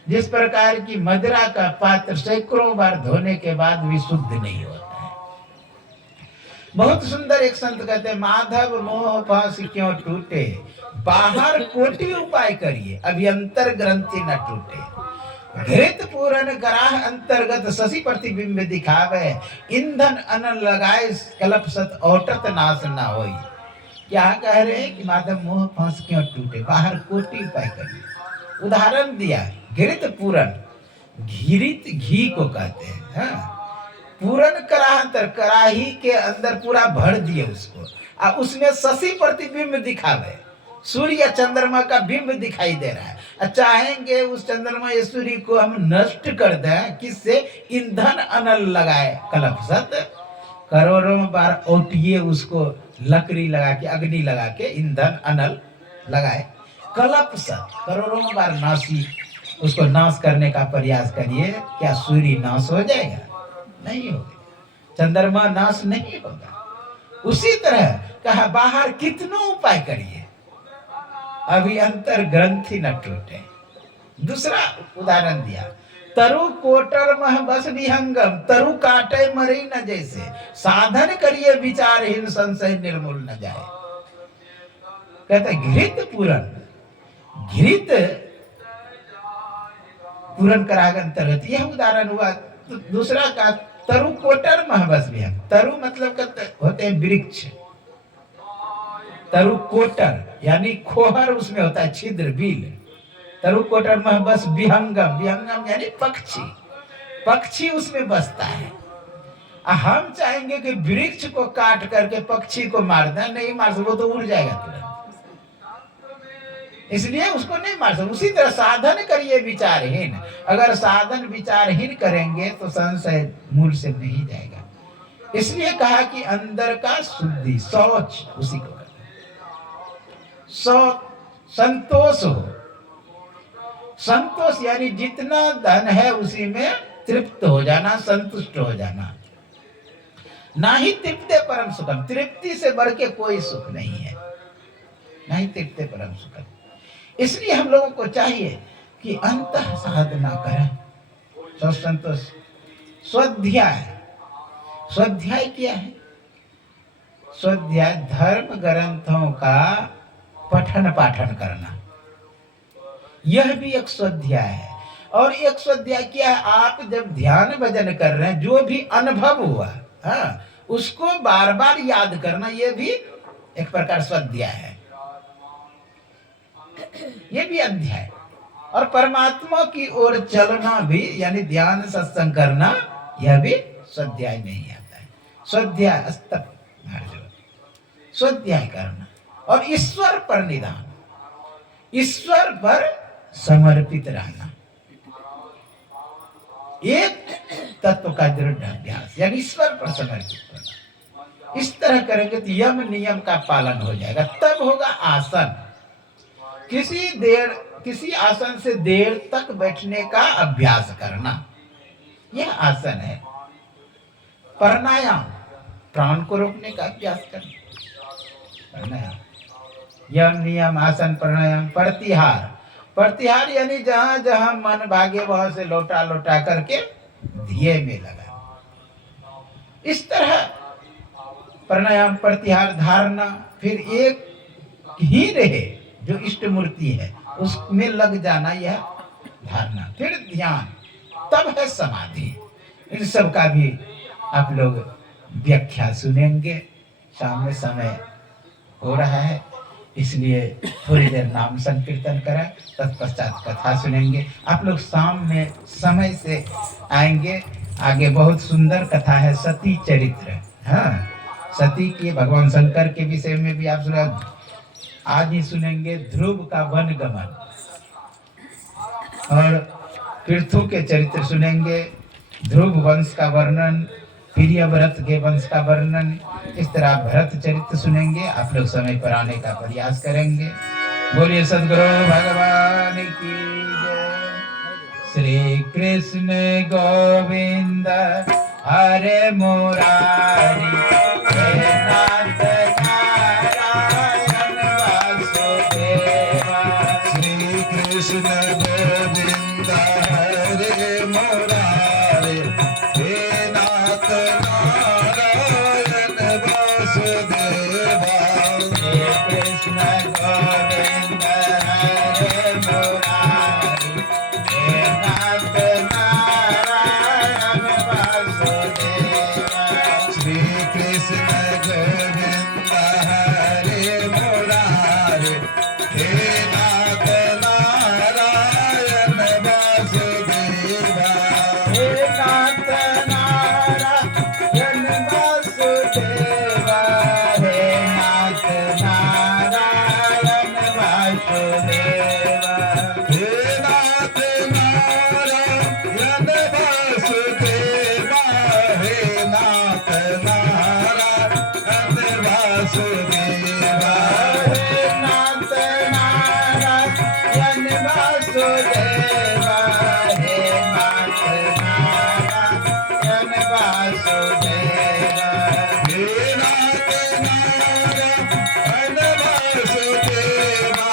जिस प्रकार की मदिरा का पात्र सैकड़ों बार धोने के बाद भी शुद्ध नहीं होता है। बहुत सुंदर एक संत कहते हैं, माधव मोह पास क्यों टूटे, बाहर कोटि उपाय करिए, अभ्यंतर ग्रंथि न टूटे। घृत पूरन कराह अंतर्गत शशि प्रतिबिंब दिखावे, ईंधन अनल लगाए कलप सत औटत नाश ना होई। क्या कह रहे हैं कि माधव मोह फांस क्यों टूटे, बाहर कोटि उपाय करिए। उदाहरण दिया, घृत पूरन, घृत घी को कहते हैं, हाँ? पूरन कराह, कराही के अंदर पूरा भर दिए उसको, और उसमें शशि प्रतिबिंब दिखावे, सूर्य या चंद्रमा का बिंब दिखाई दे रहा है। चाहेंगे उस चंद्रमा या सूर्य को हम नष्ट कर दें, किससे? ईंधन अनल लगाए कलपसत, करोड़ों बार ओटिए उसको, लकड़ी लगा के, अग्नि लगा के ईंधन अनल लगाए, कलपसत करोड़ों बार नाशी, उसको नाश करने का प्रयास करिए। क्या सूर्य नाश हो जाएगा? नहीं होगा। चंद्रमा नाश नहीं होगा। उसी तरह कहा, बाहर कितनों उपाय करिए, अभी अंतर ग्रंथि न टूटे। दूसरा उदाहरण दिया, तरु कोटर मह बस विहंगम, तरु काटे मरे न जैसे, साधन करिए विचारहीन संशय निर्मूल न जाए। कहते घृत पूरन, घृत पूरन कराग अंतर्गत, यह उदाहरण हुआ। दूसरा का तरु कोटर मह बस विहंग, तरु मतलब होते हैं वृक्ष, तरु कोटर यानी खोहर उसमें होता है, छिद्र बिल। तरु कोटर में बस विहंगम, विहंगम यानी पक्षी, पक्षी उसमें बसता है। हम चाहेंगे कि वृक्ष को काट करके पक्षी को मार दें, नहीं मार सकते, वो तो उड़ जाएगा तुरंत, इसलिए उसको नहीं मार सकते। उसी तरह साधन करिए विचारहीन, अगर साधन विचारहीन करेंगे तो संशय मूल से नहीं जाएगा। इसलिए कहा कि अंदर का शुद्धि, शौच उसी को करना, संतोष हो। संतोष यानी जितना धन है उसी में तृप्त हो जाना, संतुष्ट हो जाना। ना ही तृप्ते परम सुखम, तृप्ति से बढ़ के कोई सुख नहीं है, ना ही तृप्ते परम सुखम। इसलिए हम लोगों को चाहिए कि अंतः साधना करें, संतोष। स्वाध्याय, स्वाध्याय क्या है? स्वाध्याय धर्म ग्रंथों का पठन पाठन करना, यह भी एक स्वाध्याय है। और एक स्वाध्याय क्या है? आप जब ध्यान भजन कर रहे हैं, जो भी अनुभव हुआ, हाँ, उसको बार बार याद करना, यह भी एक प्रकार स्वाध्याय है, ये भी अध्याय। और परमात्मा की ओर चलना भी, यानी ध्यान सत्संग करना, यह भी स्वाध्याय में ही आता है। स्वाध्याय अस्तक, स्वाध्याय करना। और ईश्वर पर निधान, ईश्वर पर समर्पित रहना, एक तत्व का दृढ़ अभ्यास, यानी ईश्वर पर समर्पित करना। इस तरह करेंगे तो यम नियम का पालन हो जाएगा। तब होगा आसन, किसी आसन से देर तक बैठने का अभ्यास करना, यह आसन है। प्राणायाम, प्राण को रोकने का अभ्यास करना, प्राणायाम। यम नियम, आसन, प्राणायाम। प्रतिहार, प्रतिहार यानी जहां जहां मन भागे वहां से लौटा लौटा करके ध्येय में लगा। इस तरह प्राणायाम, प्रतिहार, धारणा, फिर एक ही रहे जो इष्ट मूर्ति है उसमें लग जाना, यह धारणा। फिर ध्यान, तब है समाधि। इन सब का भी आप लोग व्याख्या सुनेंगे। शाम में समय हो रहा है, इसलिए थोड़ी देर नाम संकीर्तन करें, तत्पश्चात कथा सुनेंगे। आप लोग शाम में समय से आएंगे। आगे बहुत सुंदर कथा है, सती चरित्र। हाँ, सती के भगवान शंकर के विषय में भी आप सुना, आज ही सुनेंगे। ध्रुव का वन गमन, और पृथु के चरित्र सुनेंगे। ध्रुव वंश का वर्णन, प्रियव्रत के वंश का वर्णन। इस तरह भरत चरित्र सुनेंगे। आप लोग समय पर आने का प्रयास करेंगे। बोलिए सद्गुरु भगवान की जय। श्री कृष्ण गोविंद हरे मुरारी, हे नाथ नारायण वासुदेवा। श्री कृष्ण गोविंद हरे मुरारी, हे नाथ नारायण वासुदेवा। श्री कृष्ण गोविंद हरे मुरारी, हे नाथ नारायण वासुदेवा। श्री कृष्ण गोविंद हरे मुरारी, हे नाथ नारायण वासुदेवा। हे नाथ नारायण वासुदेवा, हे नाथ नारायण वासुदेवा। हे नाथ नारायण वासुदेवा, हे नाथ नारायण वासुदेवा। हे नाथ नारायण वासुदेवा, हे नाथ नारायण वासुदेवा। हे नाथ नारायण वासुदेवा,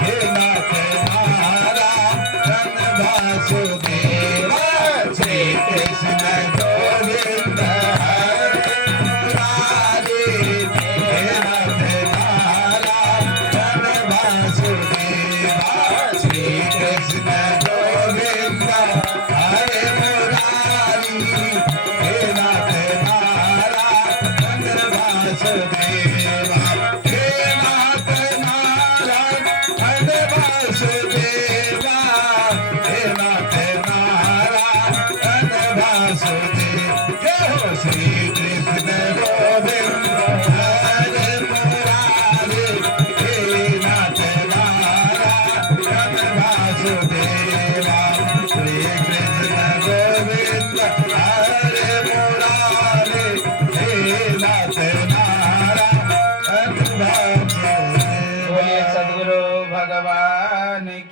हे नाथ नारायण वासुदेवा। श्री कृष्ण गोविंद हरे मुरारी, हे नाथ नारायण वासुदेवा। श्री कृष्ण गोविंद हरे मुरारी, हे नाथ नारायण वासुदेवा। हे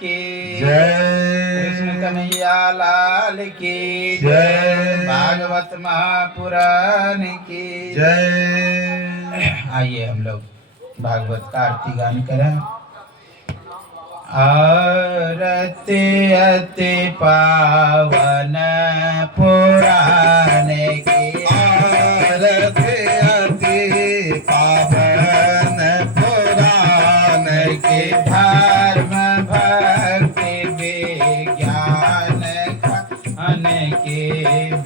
की जय कृष्ण कन्हैया लाल की जय भागवत महापुराण की जय। आइए हम लोग भागवत का आरती गान करें। आरती अति पावन पुराण की आरती अति पावन पुराण की धर्म भक्ति विज्ञान खान की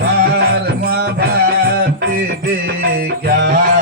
धर्म भक्ति विज्ञान